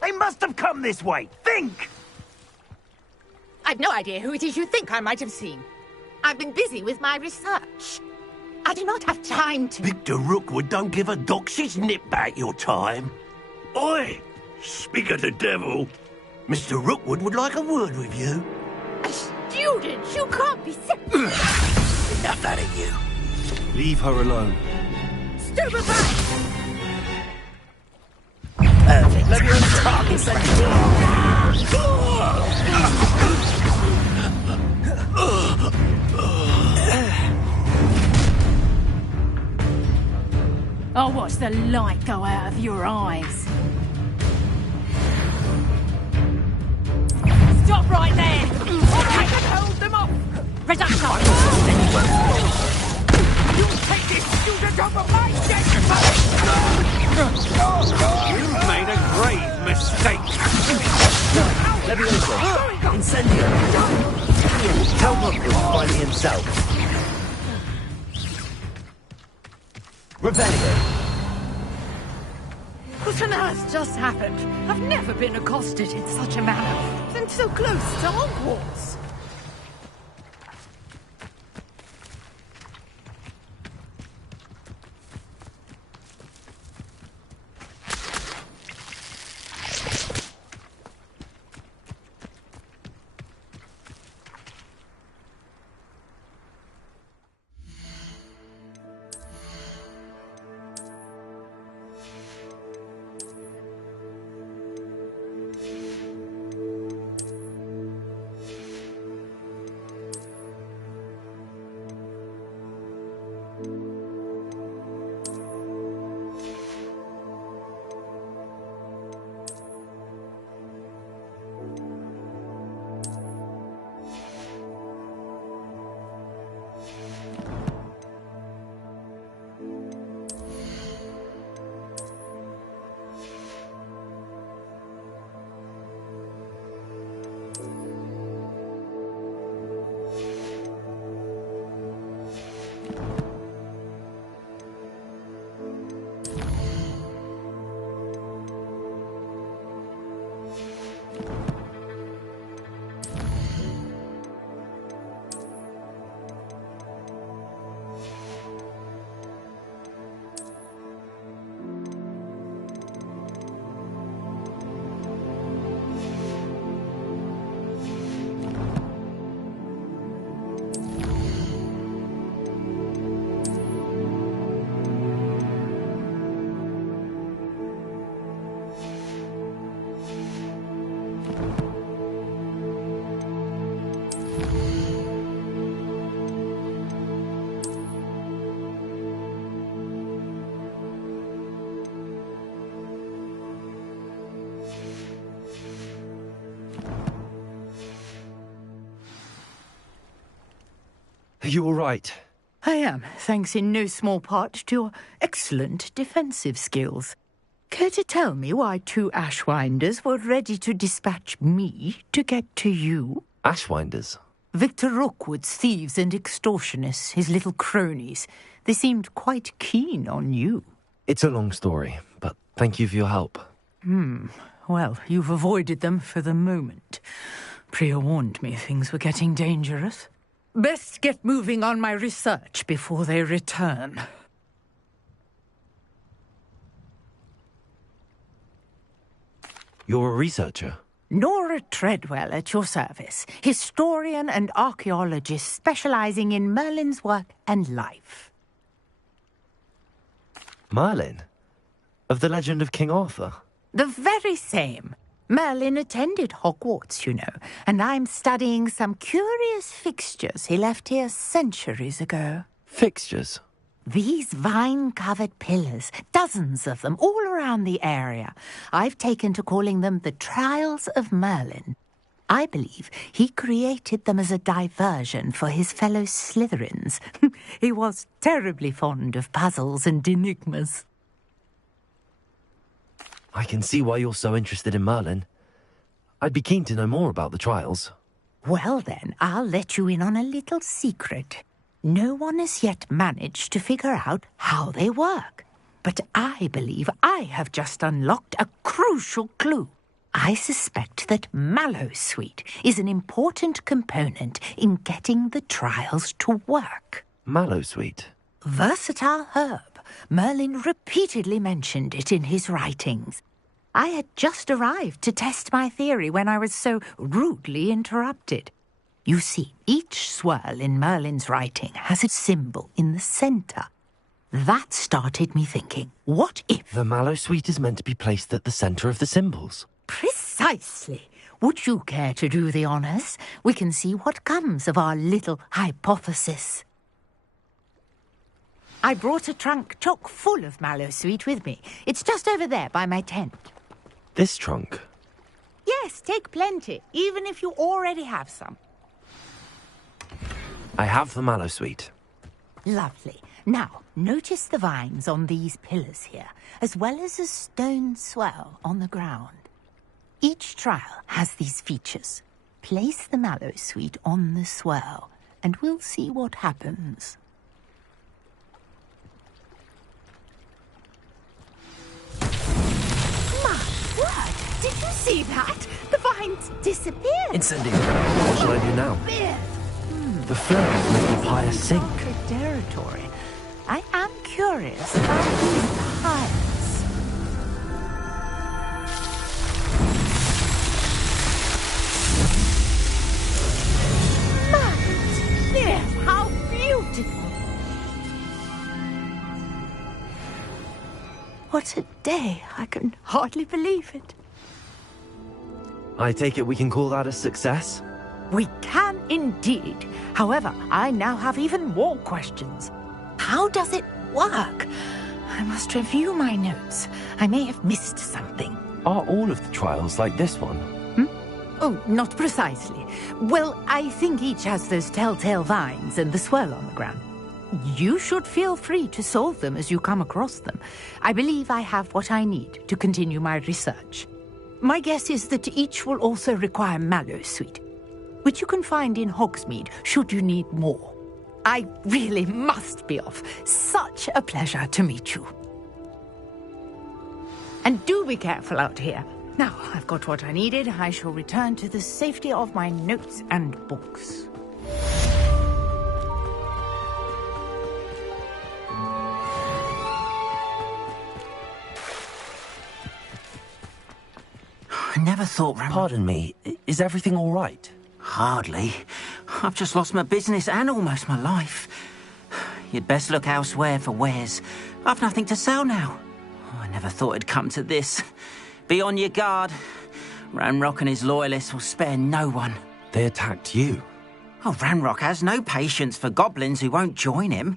They must have come this way. Think! I've no idea who it is you think I might have seen. I've been busy with my research. I do not have time to... Victor Rookwood don't give a doxy's nip back your time. Oi! Speak of the devil. Mr. Rookwood would like a word with you. A student? You can't be sick. Enough out of you. Leave her alone. Stupid back! Perfect. Let me I'll watch the light go out of your eyes. Stop right there! I can hold them off! Reduction! You take this student over my dead! You've made a grave mistake. Leviosa, incendio. Tell Rookwood to find me himself. Revelio. What on earth just happened? I've never been accosted in such a manner. And so close to Hogwarts. you all right? I am, thanks in no small part to your excellent defensive skills. Care to tell me why 2 Ashwinders were ready to dispatch me to get to you? Ashwinders? Victor Rookwood's thieves and extortionists, his little cronies. They seemed quite keen on you. It's a long story, but thank you for your help. Well, you've avoided them for the moment. Priya warned me things were getting dangerous. Best get moving on my research before they return. You're a researcher? Nora Treadwell at your service, historian and archaeologist specializing in Merlin's work and life. Merlin? Of the legend of King Arthur? The very same. Merlin attended Hogwarts, you know, and I'm studying some curious fixtures he left here centuries ago. Fixtures? These vine-covered pillars, dozens of them, all around the area. I've taken to calling them the Trials of Merlin. I believe he created them as a diversion for his fellow Slytherins. He was terribly fond of puzzles and enigmas. I can see why you're so interested in Merlin. I'd be keen to know more about the trials. Well then, I'll let you in on a little secret. No one has yet managed to figure out how they work. But I believe I have just unlocked a crucial clue. I suspect that Mallowsweet is an important component in getting the trials to work. Mallowsweet? Versatile herb. Merlin repeatedly mentioned it in his writings. I had just arrived to test my theory when I was so rudely interrupted. You see, each swirl in Merlin's writing has a symbol in the centre. That started me thinking, what if... The Mallowsweet is meant to be placed at the centre of the symbols. Precisely. Would you care to do the honours? We can see what comes of our little hypothesis. I brought a trunk chock full of Mallowsweet with me. It's just over there by my tent. This trunk? Yes, take plenty, even if you already have some. I have the Mallowsweet. Lovely. Now, notice the vines on these pillars here, as well as a stone swell on the ground. Each trial has these features. Place the Mallowsweet on the swell, and we'll see what happens. My word! Did you see that? The vines disappeared. Incendiary. What shall I do now? The flares make the pyre sink. Territory. I am curious about these pyres. My dear, how beautiful! What a day! I can hardly believe it. I take it we can call that a success? We can indeed. However, I now have even more questions. How does it work? I must review my notes. I may have missed something. Are all of the trials like this one? Oh, not precisely. Well, I think each has those telltale vines and the swirl on the ground. You should feel free to solve them as you come across them. I believe I have what I need to continue my research. My guess is that each will also require Mallowsweet, which you can find in Hogsmeade should you need more. I really must be off. Such a pleasure to meet you. And do be careful out here. Now, I've got what I needed. I shall return to the safety of my notes and books. I never thought... Pardon me, is everything all right? Hardly. I've just lost my business and almost my life. You'd best look elsewhere for wares. I've nothing to sell now. I never thought it'd come to this. Be on your guard. Ranrock and his loyalists will spare no one. They attacked you? Oh, Ranrock has no patience for goblins who won't join him.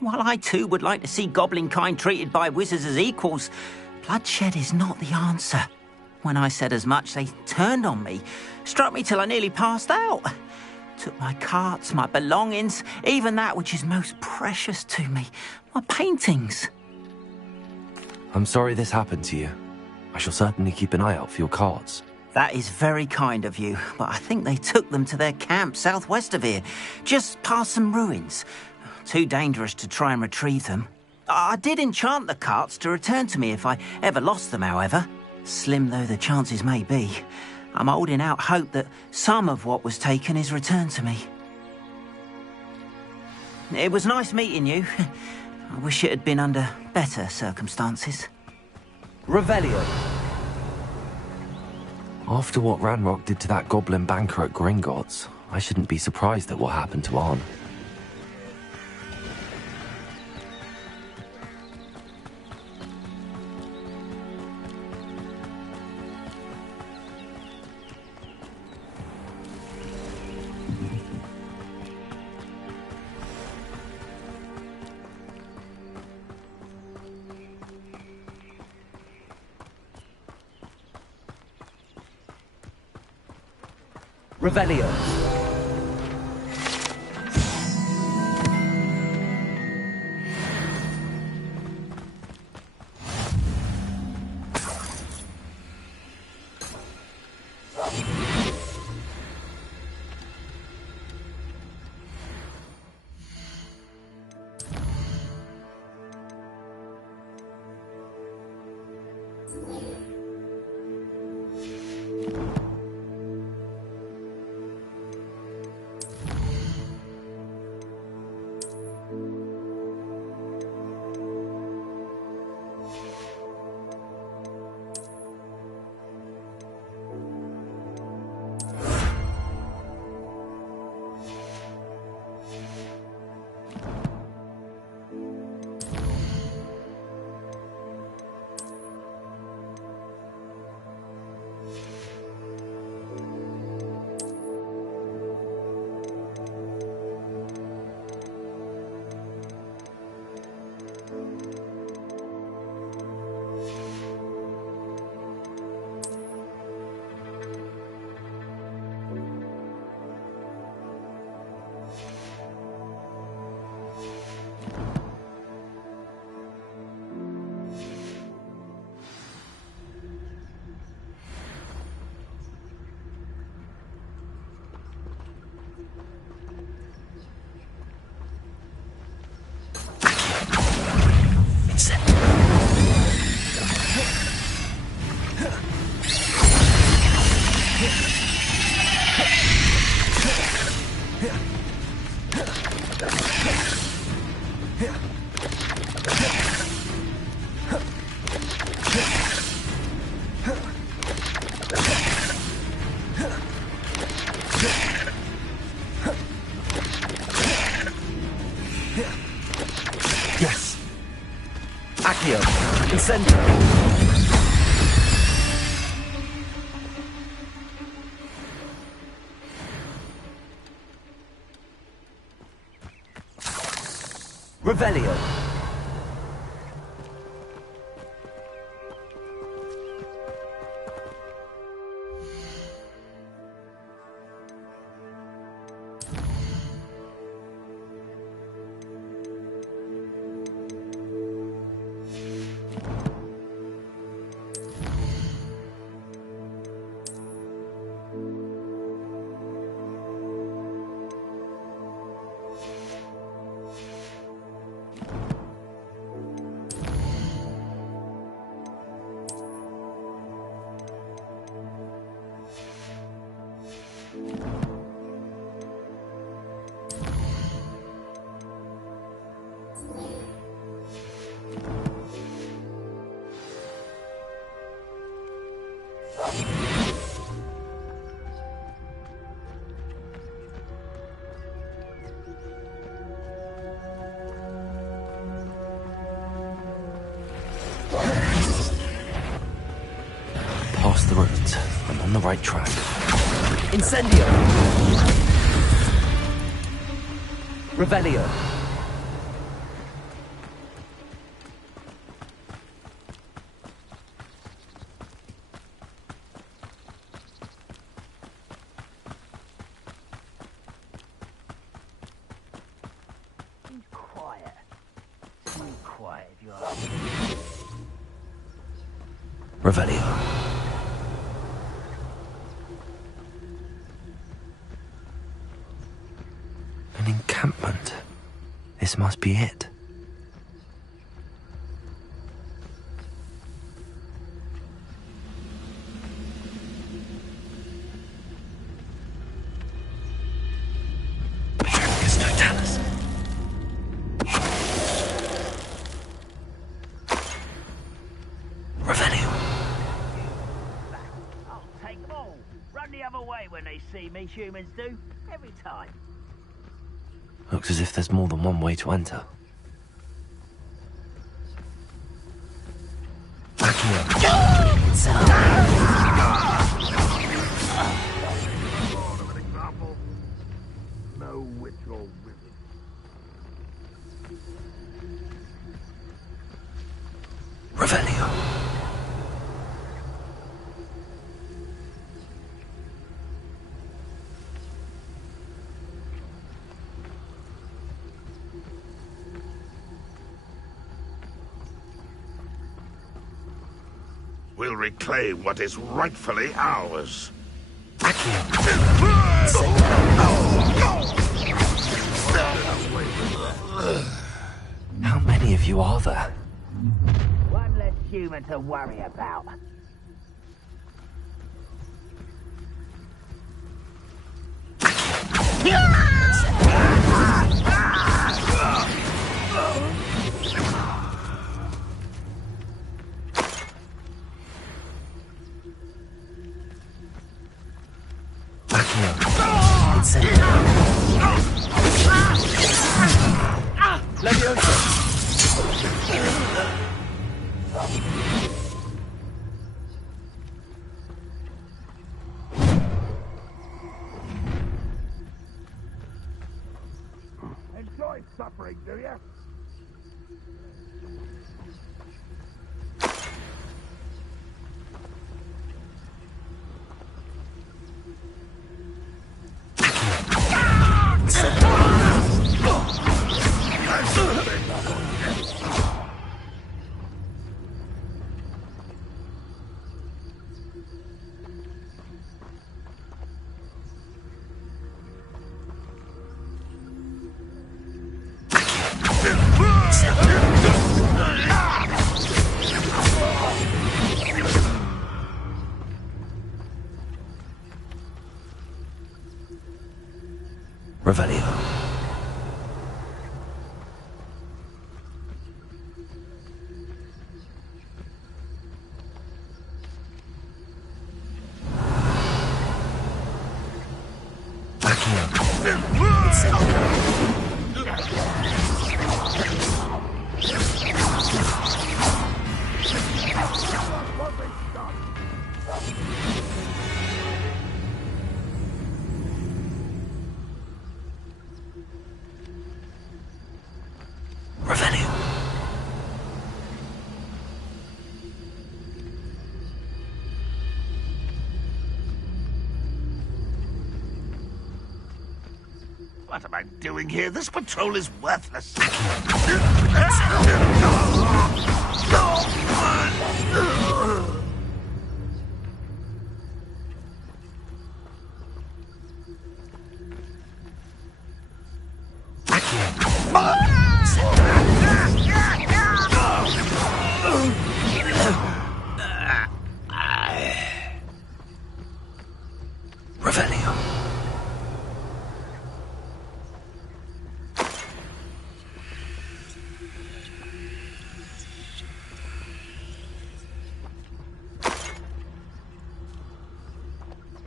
While I too would like to see goblin kind treated by wizards as equals, bloodshed is not the answer. When I said as much, they turned on me, struck me till I nearly passed out. Took my carts, my belongings, even that which is most precious to me, my paintings. I'm sorry this happened to you. I shall certainly keep an eye out for your carts. That is very kind of you, but I think they took them to their camp southwest of here, just past some ruins. Too dangerous to try and retrieve them. I did enchant the carts to return to me if I ever lost them, however. Slim though the chances may be, I'm holding out hope that some of what was taken is returned to me. It was nice meeting you. I wish it had been under better circumstances. Revelio. After what Ranrock did to that goblin banker at Gringotts, I shouldn't be surprised at what happened to Arn. Revelio. Yes. Accio. Incendio. Revelio. Past the ruins. I'm on the right track. Incendio! Revelio. right, if you are. Revelio. An encampment. This must be it. See me humans do every time. Looks as if there's more than one way to enter. Back here. No witch or wizard. Revelio. We'll reclaim what is rightfully ours. How many of you are there? One less human to worry about. Enjoy suffering, do you? Revelio. What am I doing here? This patrol is worthless. Revelio.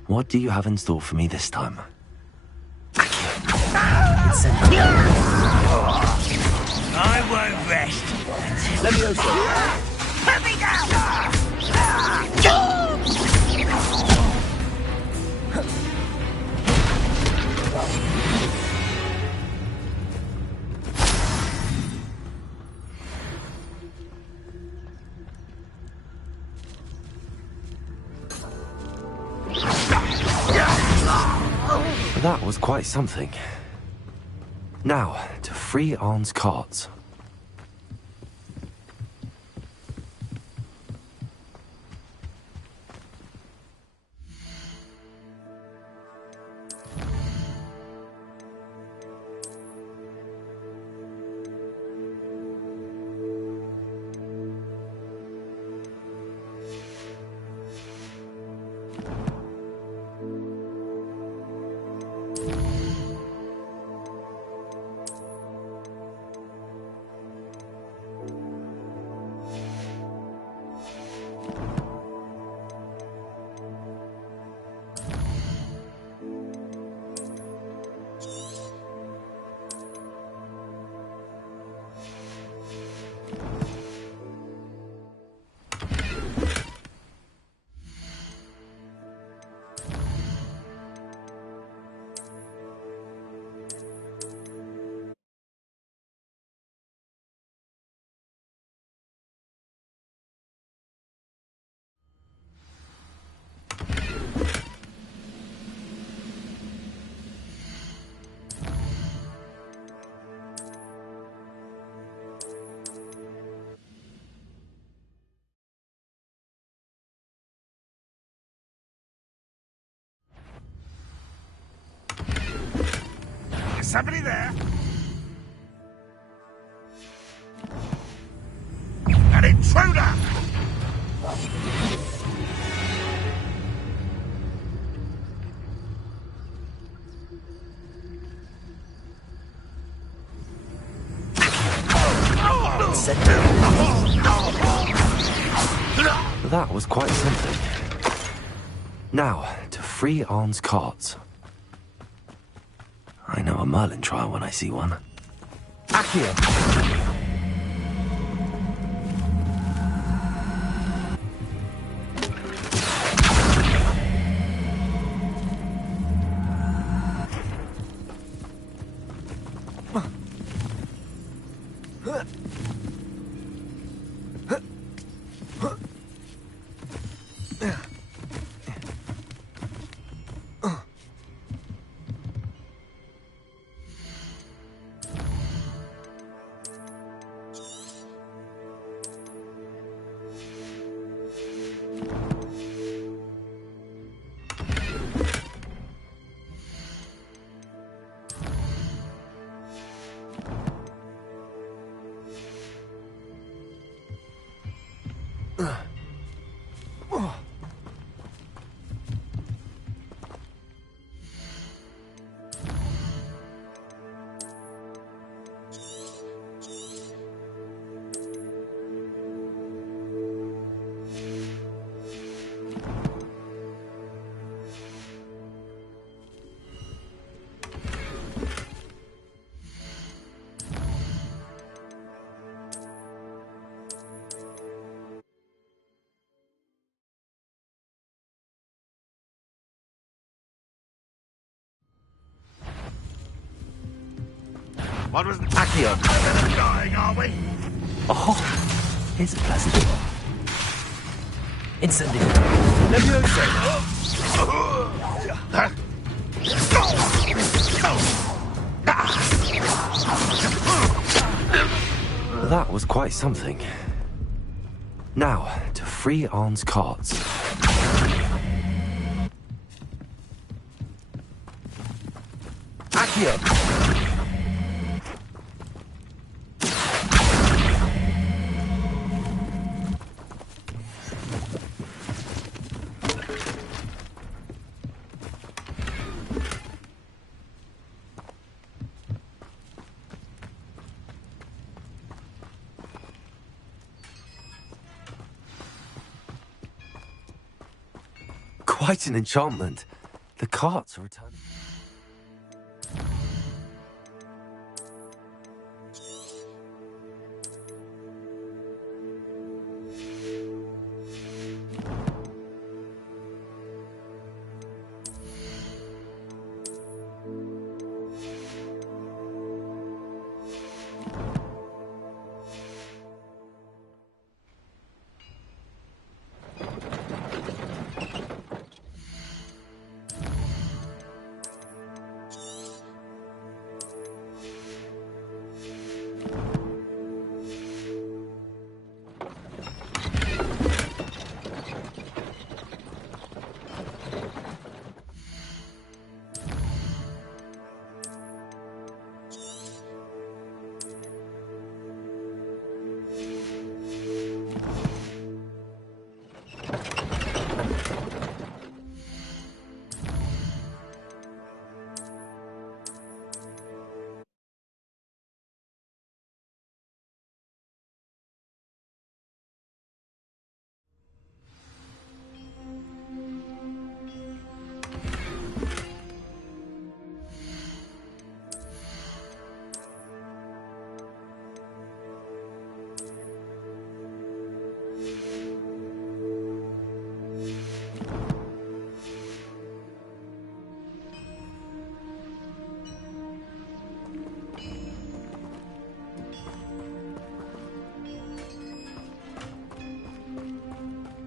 What do you have in store for me this time? I won't rest. Let me also. Put me down! That was quite something. Now, to free Arn's cards. somebody there? An intruder! That was quite something. Now, to free Arne's carts. I know a Merlin trial when I see one. Accio! What was the... Accio! We're dying, are we? Oh, here's a pleasant one. Incendio. That was quite something. Now, to free Arne's carts. Accio! Quite an enchantment. The carts are returning.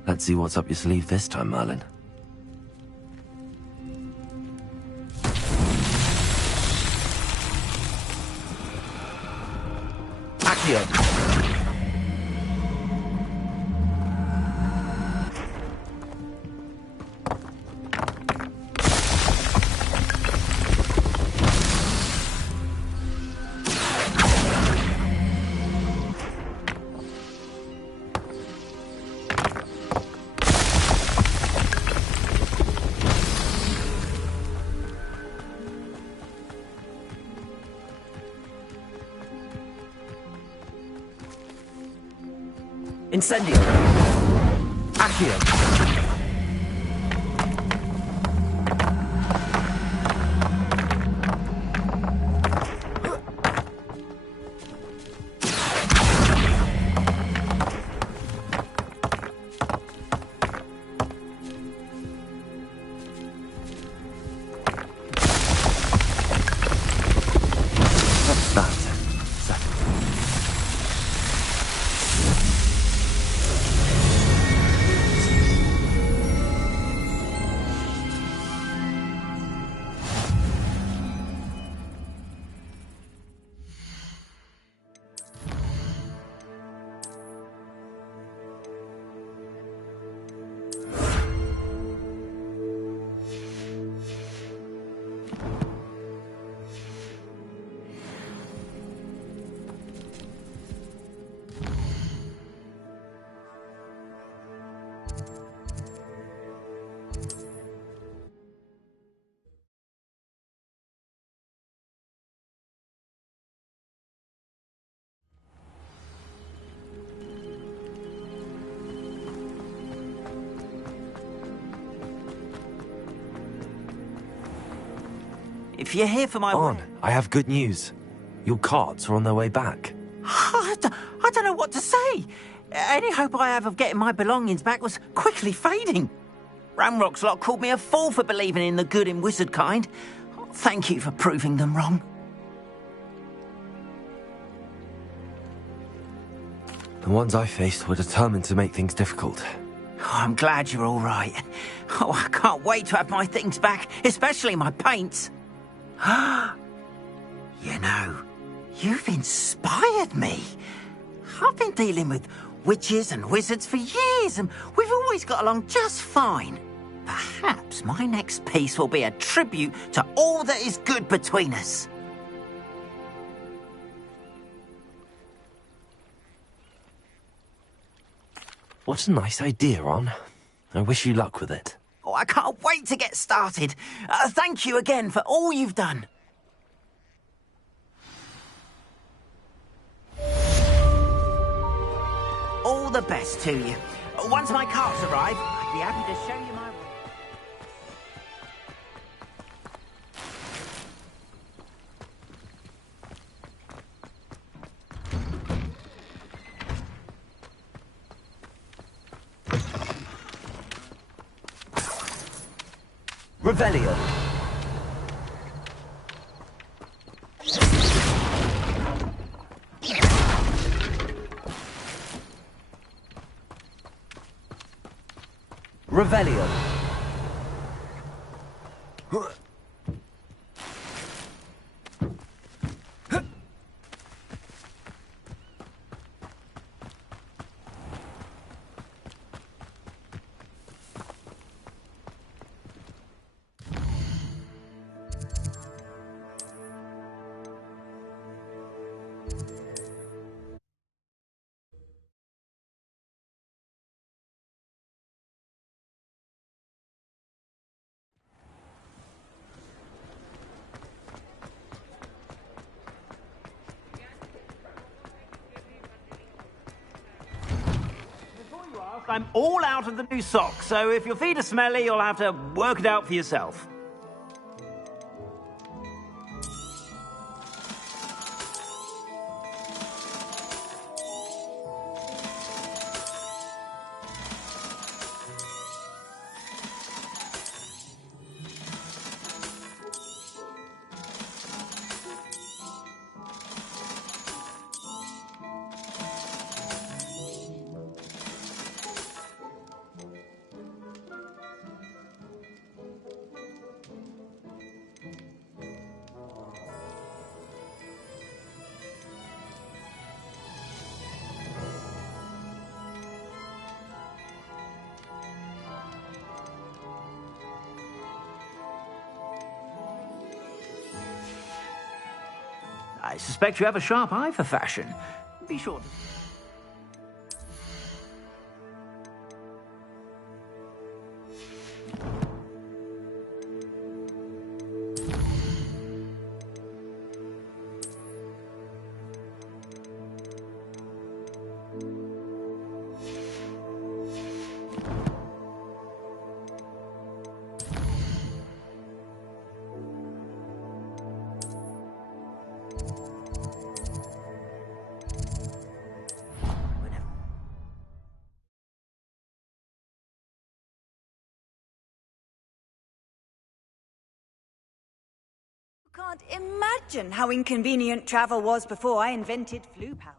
Let's see what's up your sleeve this time, Merlin. Accio! Incendio! Accio! If you're here for my... On, I have good news. Your carts are on their way back. I don't know what to say. Any hope I have of getting my belongings back was quickly fading. Ramrock's lot called me a fool for believing in the good in wizard kind. Thank you for proving them wrong. The ones I faced were determined to make things difficult. Oh, I'm glad you're all right. Oh, I can't wait to have my things back, especially my paints. You know, you've inspired me. I've been dealing with witches and wizards for years, and we've always got along just fine. Perhaps my next piece will be a tribute to all that is good between us. What a nice idea, Ron. I wish you luck with it. Oh, I can't wait to get started. Thank you again for all you've done. All the best to you. Once my carts arrive, I'd be happy to show you my... Revelio. Revelio. I'm all out of the new socks, so if your feet are smelly, you'll have to work it out for yourself. I suspect you have a sharp eye for fashion. Be sure to... Can't imagine how inconvenient travel was before I invented flu powder.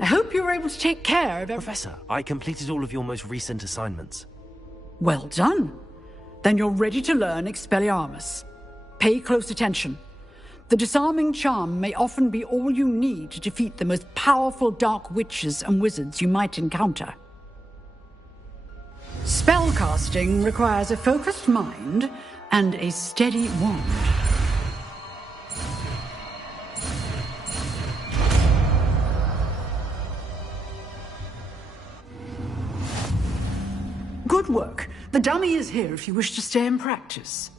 I hope you were able to take care of everything. Professor, I completed all of your most recent assignments. Well done. Then you're ready to learn Expelliarmus. Pay close attention. The disarming charm may often be all you need to defeat the most powerful dark witches and wizards you might encounter. Spellcasting requires a focused mind and a steady wand. Good work. The dummy is here if you wish to stay and practice.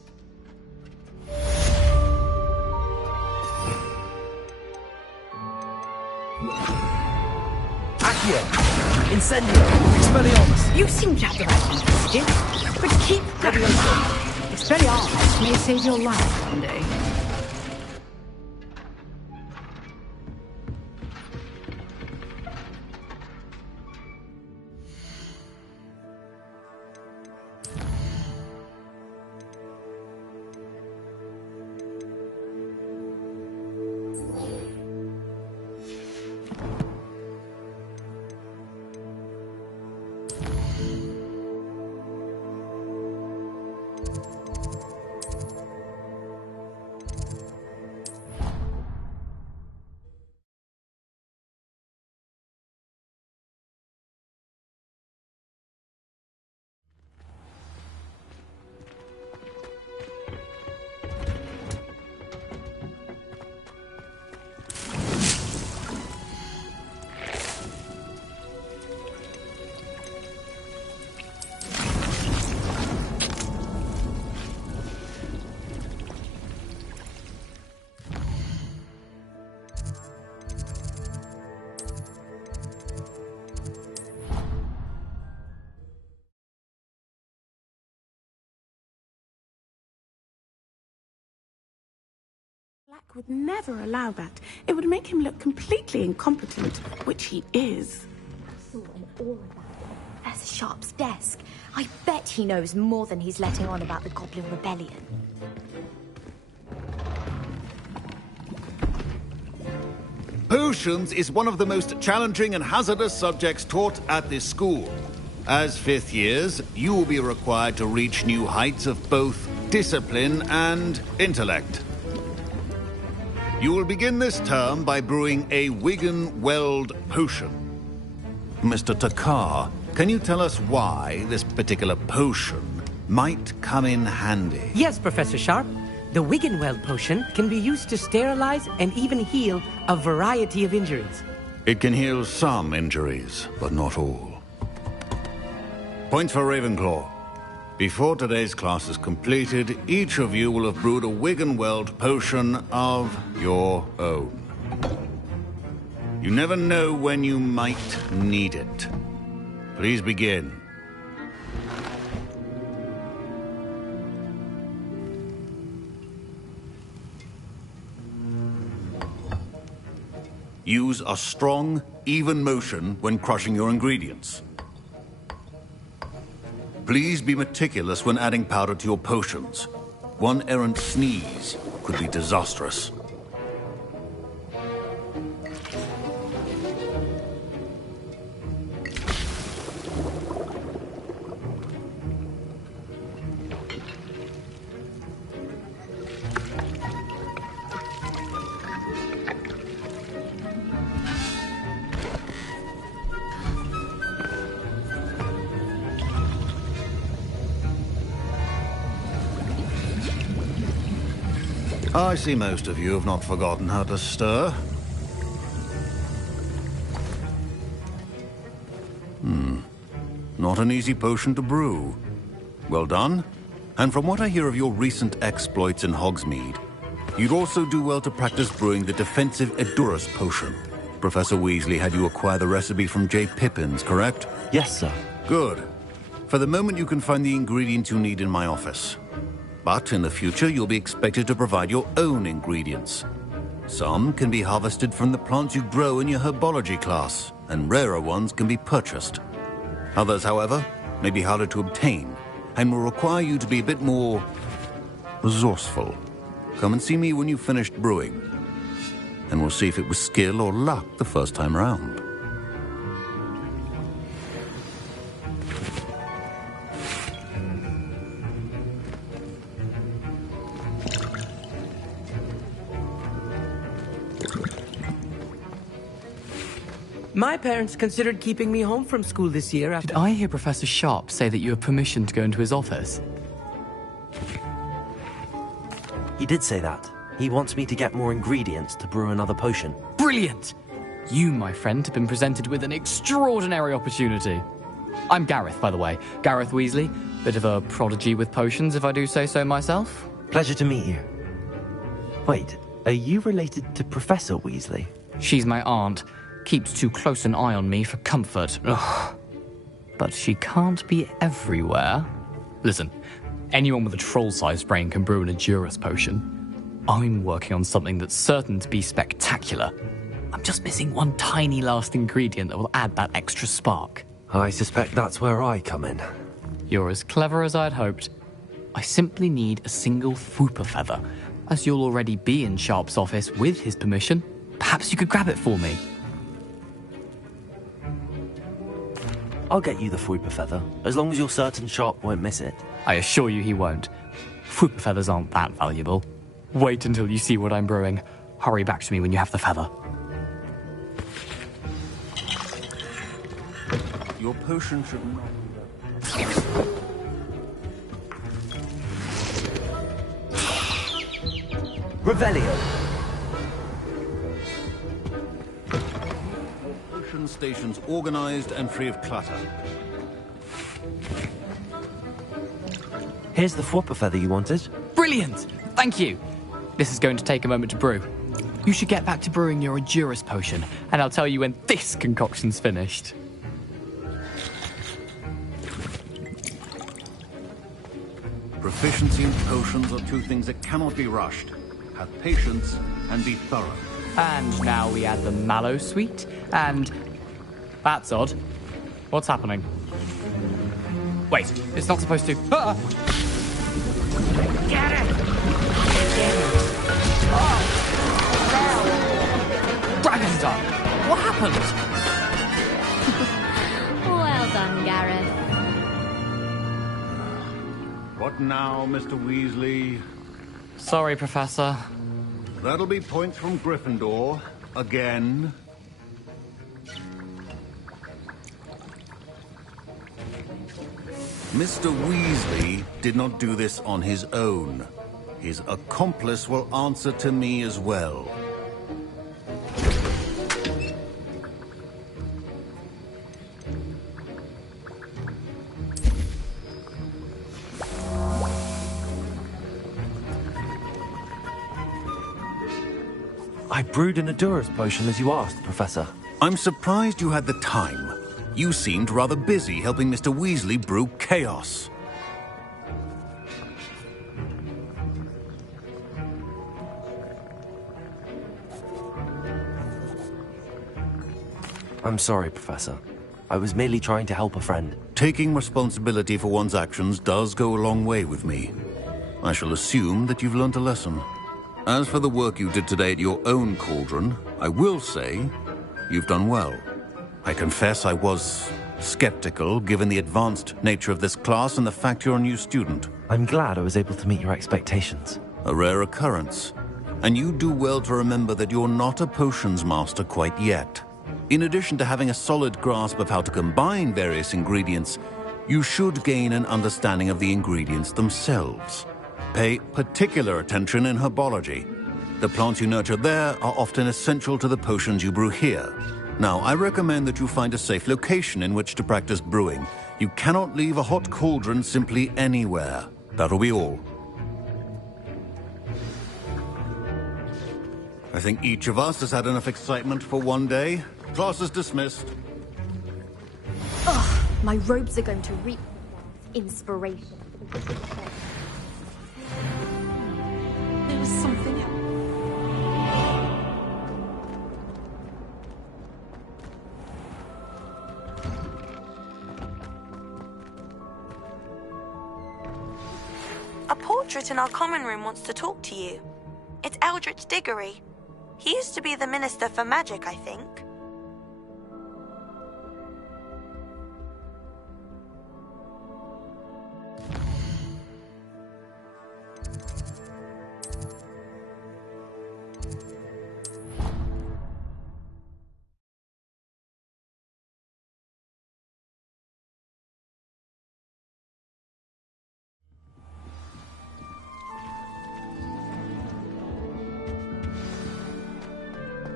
Accio! Incendio! Expelliarmus! You seem to have the right initiative, but keep practicing. Expelliarmus may save your life one day. Black would never allow that. It would make him look completely incompetent, which he is. I saw an aura about Professor Sharp's desk. I bet he knows more than he's letting on about the Goblin Rebellion. Potions is one of the most challenging and hazardous subjects taught at this school. As fifth years, you will be required to reach new heights of both discipline and intellect. You will begin this term by brewing a Wigan-Weld potion. Mr. Takar, can you tell us why this particular potion might come in handy? Yes, Professor Sharp. The Wigan-Weld potion can be used to sterilize and even heal a variety of injuries. It can heal some injuries, but not all. Point for Ravenclaw. Before today's class is completed, each of you will have brewed a Wigan-Weld potion of your own. You never know when you might need it. Please begin. Use a strong, even motion when crushing your ingredients. Please be meticulous when adding powder to your potions. One errant sneeze could be disastrous. I see most of you have not forgotten how to stir. Not an easy potion to brew. Well done. And from what I hear of your recent exploits in Hogsmeade, you'd also do well to practice brewing the defensive Edurus potion. Professor Weasley had you acquire the recipe from J. Pippin's, correct? Yes, sir. Good. For the moment, you can find the ingredients you need in my office. But in the future, you'll be expected to provide your own ingredients. Some can be harvested from the plants you grow in your herbology class, and rarer ones can be purchased. Others, however, may be harder to obtain, and will require you to be a bit more resourceful. Come and see me when you've finished brewing, and we'll see if it was skill or luck the first time around. My parents considered keeping me home from school this year after... Did I hear Professor Sharp say that you have permission to go into his office? He did say that. He wants me to get more ingredients to brew another potion. Brilliant! You, my friend, have been presented with an extraordinary opportunity. I'm Gareth, by the way. Gareth Weasley. Bit of a prodigy with potions, if I do say so myself. Pleasure to meet you. Wait, are you related to Professor Weasley? She's my aunt. Keeps too close an eye on me for comfort. Ugh. But she can't be everywhere. Listen, anyone with a troll-sized brain can brew an Edurus potion. I'm working on something that's certain to be spectacular. I'm just missing one tiny last ingredient that will add that extra spark. I suspect that's where I come in. You're as clever as I'd hoped. I simply need a single Fwooper feather. As you'll already be in Sharp's office with his permission, perhaps you could grab it for me. I'll get you the Fwooper feather, as long as you're certain Sharp won't miss it. I assure you he won't. Fwooper feathers aren't that valuable. Wait until you see what I'm brewing. Hurry back to me when you have the feather. Your potion should not... Revelio! Potion stations organized and free of clutter. Here's the Fwooper feather you wanted. Brilliant! Thank you! This is going to take a moment to brew. You should get back to brewing your Edurus potion, and I'll tell you when this concoction's finished. Proficiency in potions are two things that cannot be rushed. Have patience and be thorough. And now we add the mallow sweet, and... That's odd. What's happening? Wait, it's not supposed to... Ah! Get it! Dragon's Eye! What happened? Well done, Gareth. What now, Mr. Weasley? Sorry, Professor. That'll be points from Gryffindor. Again. Mr. Weasley did not do this on his own. His accomplice will answer to me as well. I brewed an Edurus potion as you asked, Professor. I'm surprised you had the time. You seemed rather busy helping Mr. Weasley brew chaos. I'm sorry, Professor. I was merely trying to help a friend. Taking responsibility for one's actions does go a long way with me. I shall assume that you've learnt a lesson. As for the work you did today at your own cauldron, I will say you've done well. I confess I was skeptical, given the advanced nature of this class and the fact you're a new student. I'm glad I was able to meet your expectations. A rare occurrence. And you do well to remember that you're not a potions master quite yet. In addition to having a solid grasp of how to combine various ingredients, you should gain an understanding of the ingredients themselves. Pay particular attention in herbology. The plants you nurture there are often essential to the potions you brew here. Now, I recommend that you find a safe location in which to practice brewing. You cannot leave a hot cauldron simply anywhere. That'll be all. I think each of us has had enough excitement for one day. Class is dismissed. Ugh, my robes are going to reap inspiration. There was something else. A portrait in our common room wants to talk to you. It's Eldritch Diggory. He used to be the Minister for Magic, I think.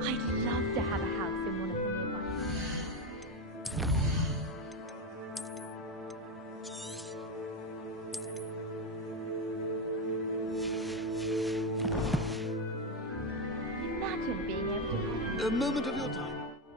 I'd love to have a house in one of the nearby. Imagine being able to... A moment of your time.